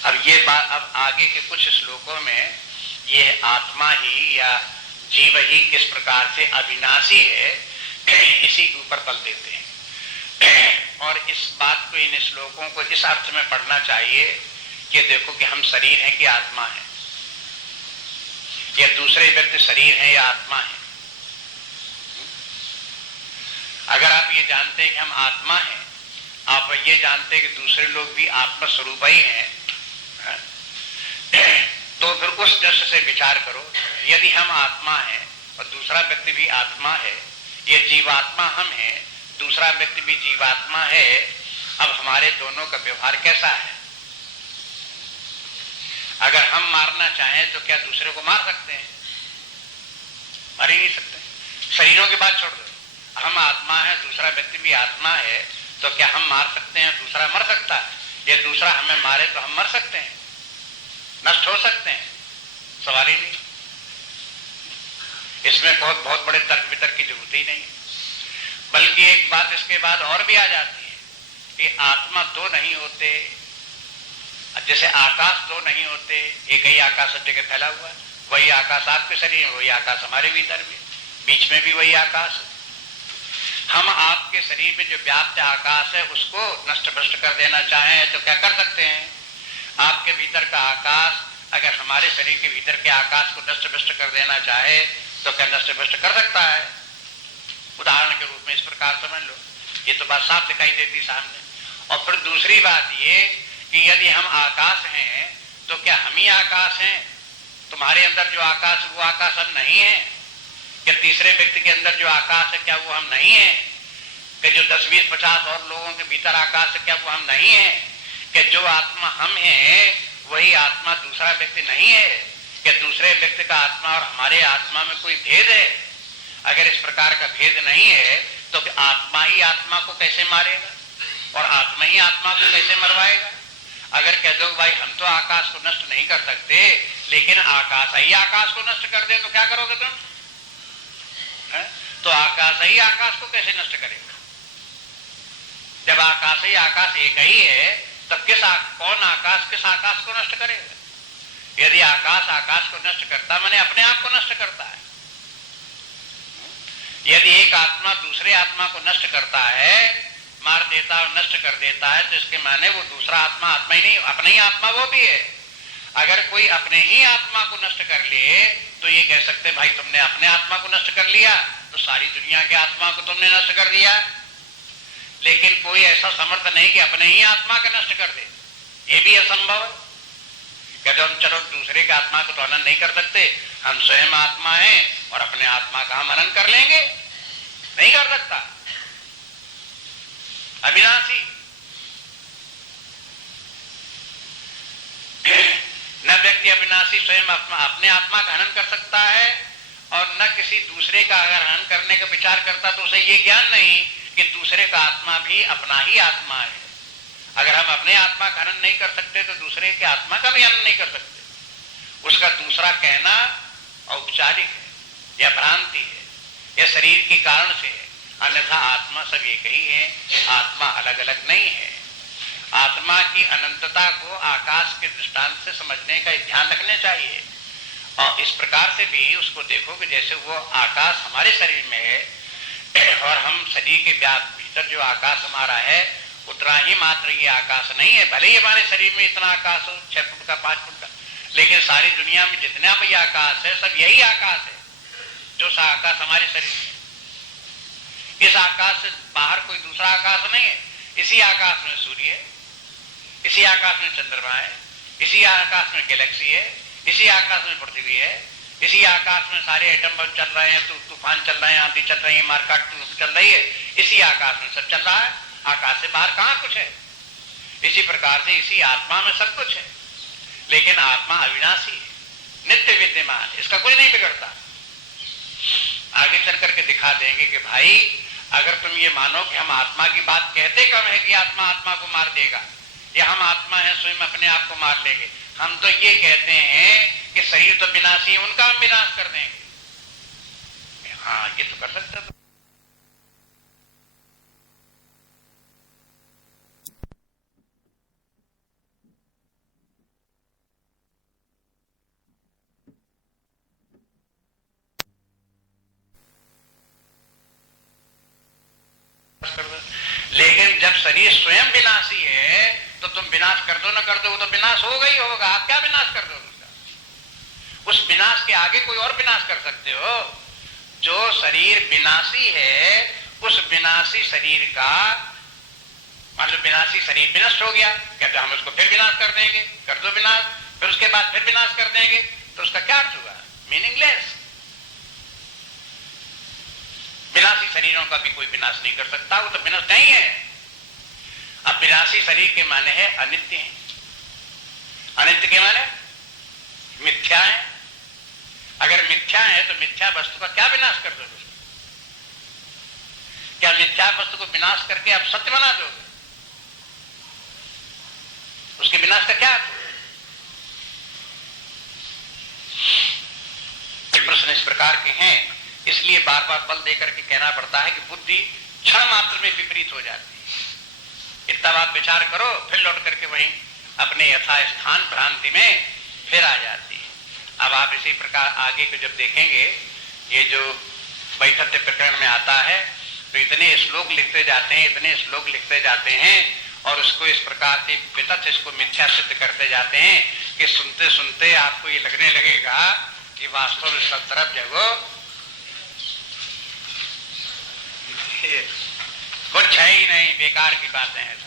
अब ये बात, अब आगे के कुछ श्लोकों में ये आत्मा ही या जीव ही किस प्रकार से अविनाशी है, इसी के ऊपर बल देते हैं। और इस बात को, इन श्लोकों को इस अर्थ में पढ़ना चाहिए कि देखो कि हम शरीर हैं कि आत्मा है, या दूसरे व्यक्ति शरीर है या आत्मा है। अगर आप ये जानते हैं कि हम आत्मा हैं, आप ये जानते हैं कि दूसरे लोग भी आत्मा स्वरूप ही हैं, तो फिर उस दृष्टि से विचार करो, यदि हम आत्मा हैं और दूसरा व्यक्ति भी आत्मा है, ये जीवात्मा हम हैं, दूसरा व्यक्ति भी जीवात्मा है, अब हमारे दोनों का व्यवहार कैसा है? अगर हम मारना चाहें तो क्या दूसरे को मार सकते हैं? मार ही नहीं सकते। शरीरों की बात छोड़ दो, हम आत्मा है, दूसरा व्यक्ति भी आत्मा है, तो क्या हम मार सकते हैं, दूसरा मर सकता है? या दूसरा हमें मारे तो हम मर सकते हैं, नष्ट हो सकते हैं? सवाल ही नहीं। इसमें बहुत बड़े तर्क वितर्क की जरूरत ही नहीं। बल्कि एक बात इसके बाद और भी आ जाती है कि आत्मा दो नहीं होते, जैसे आकाश दो नहीं होते, एक ही आकाश सब जगह फैला हुआ है, वही आकाश आपके शरीर में, वही आकाश हमारे भीतर में, बीच में भी वही आकाश है। हम आपके शरीर में जो व्याप्त आकाश है उसको नष्ट भ्रष्ट कर देना चाहें तो क्या कर सकते हैं? आपके भीतर का आकाश अगर हमारे शरीर के भीतर के आकाश को नष्ट भ्रष्ट कर देना चाहे तो क्या नष्ट भ्रष्ट कर सकता है? उदाहरण के रूप में इस प्रकार समझ लो, ये तो बात साफ दिखाई देती सामने। और फिर दूसरी बात ये कि यदि हम आकाश हैं तो क्या हम ही आकाश हैं? तुम्हारे अंदर जो आकाश वो आकाश हम नहीं है? क्या तीसरे व्यक्ति के अंदर जो आकाश है क्या वो हम नहीं है? कि जो 10, 20, 50 और लोगों के भीतर आकाश है, क्या वो हम नहीं है? कि जो आत्मा हम हैं वही आत्मा दूसरा व्यक्ति नहीं है? कि दूसरे व्यक्ति का आत्मा और हमारे आत्मा में कोई भेद है? अगर इस प्रकार का भेद नहीं है तो आत्मा ही आत्मा को कैसे मारेगा और आत्मा ही आत्मा को कैसे मरवाएगा? अगर कह दो भाई हम तो आकाश को नष्ट नहीं कर सकते, लेकिन आकाश ही आकाश को नष्ट कर दे, तो क्या करोगे तुम? तो आकाश ही आकाश को कैसे नष्ट करेगा? जब आकाश ही आकाश एक ही है, तब कौन आकाश किस आकाश को नष्ट करेगा? यदि आकाश आकाश को नष्ट करता माने अपने आप को नष्ट करता है। यदि एक आत्मा दूसरे आत्मा को नष्ट करता है, मार देता और नष्ट कर देता है, तो इसके माने वो दूसरा आत्मा आत्मा ही नहीं, अपना ही आत्मा वो भी है। अगर कोई अपने ही आत्मा को नष्ट कर ले तो ये कह सकते भाई तुमने अपने आत्मा को नष्ट कर लिया तो सारी दुनिया के आत्मा को तुमने नष्ट कर दिया। लेकिन कोई ऐसा समर्थ नहीं कि अपने ही आत्मा का नष्ट कर दे, ये भी असंभव है। कहते हम चलो दूसरे के आत्मा को तो हनन नहीं कर सकते, हम स्वयं आत्मा हैं और अपने आत्मा का हम हनन कर लेंगे? नहीं कर सकता। अविनाशी न व्यक्ति अविनाशी स्वयं अपने आत्मा का हनन कर सकता है और न किसी दूसरे का अगर हनन करने का विचार करता तो उसे ये ज्ञान नहीं कि दूसरे का आत्मा भी अपना ही आत्मा है। अगर हम अपने आत्मा का हनन नहीं कर सकते तो दूसरे के आत्मा का भी हनन नहीं कर सकते। उसका दूसरा कहना औपचारिक है या भ्रांति है या शरीर के कारण से है, अन्यथा आत्मा सब एक ही है, आत्मा अलग अलग नहीं है। आत्मा की अनंतता को आकाश के दृष्टांत से समझने का ध्यान रखने चाहिए। और इस प्रकार से भी उसको देखो कि जैसे वो आकाश हमारे शरीर में है और हम शरीर के भीतर जो आकाश हमारा है उतना ही मात्र ये आकाश नहीं है। भले ही हमारे शरीर में इतना आकाश हो 6 फुट का 5 फुट का, लेकिन सारी दुनिया में जितना भी आकाश है सब यही आकाश है जो सा आकाश हमारे शरीर में। इस आकाश से बाहर कोई दूसरा आकाश नहीं है। इसी आकाश में सूर्य है, इसी आकाश में चंद्रमा है, इसी आकाश में गैलेक्सी है, इसी आकाश में पृथ्वी है, इसी आकाश में सारे एटम बम चल रहे हैं, तूफान चल रहे हैं, आंधी चल रही है, मारकाट चल रही है, इसी आकाश में सब चल रहा है। आकाश से बाहर कहां कुछ है? इसी प्रकार से इसी आत्मा में सब कुछ है। लेकिन आत्मा अविनाशी है, नित्य विद्यमान, इसका कोई नहीं बिगड़ता। आगे चल करके दिखा देंगे कि भाई अगर तुम ये मानो कि हम आत्मा की बात कहते कम है कि आत्मा आत्मा को मार देगा या हम आत्मा है स्वयं अपने आप को मार लेंगे, हम तो ये कहते हैं कि शरीर तो विनाशी है, उनका हम विनाश कर देंगे। हाँ ये तो कर सकते। लेकिन जब शरीर स्वयं विनाशी है तो तुम विनाश कर दो ना कर दो, वो तो विनाश होगा ही होगा। आप क्या विनाश कर दो? उस विनाश के आगे कोई और विनाश कर सकते हो? जो शरीर विनाशी है उस विनाशी शरीर का मतलब विनाशी शरीर विनष्ट हो गया, कहते हम उसको फिर विनाश कर देंगे, कर दो विनाश, फिर उसके बाद फिर विनाश कर देंगे, तो उसका क्या अर्थ हुआ? मीनिंगलेस। विनाशी शरीरों का भी कोई विनाश नहीं कर सकता, वो तो विनाश नहीं है। अब विनाशी शरीर के माने है अनित्य है, अनित्य के माने मिथ्या है। अगर मिथ्या है तो मिथ्या वस्तु का क्या विनाश कर दोगे? क्या मिथ्या वस्तु को विनाश करके आप सत्य बना दोगे? उसके विनाश का क्या? प्रश्न इस प्रकार के हैं, इसलिए बार बार बल देकर के कहना पड़ता है कि बुद्धि क्षण मात्र में विपरीत हो जाती है। इतना बात विचार करो, फिर लौट करके वहीं अपने यथा स्थान भ्रांति में फिर आ जाती है। अब आप इसी प्रकार आगे को जब देखेंगे, ये जो वैधत्य प्रकरण में आता है तो इतने श्लोक लिखते जाते हैं, इतने श्लोक लिखते जाते हैं और उसको इस प्रकार से वितथ इसको मिथ्या सिद्ध करते जाते हैं कि सुनते सुनते आपको ये लगने लगेगा कि वास्तव में सब तरफ जगो कुछ है ही नहीं, बेकार की बातें हैं।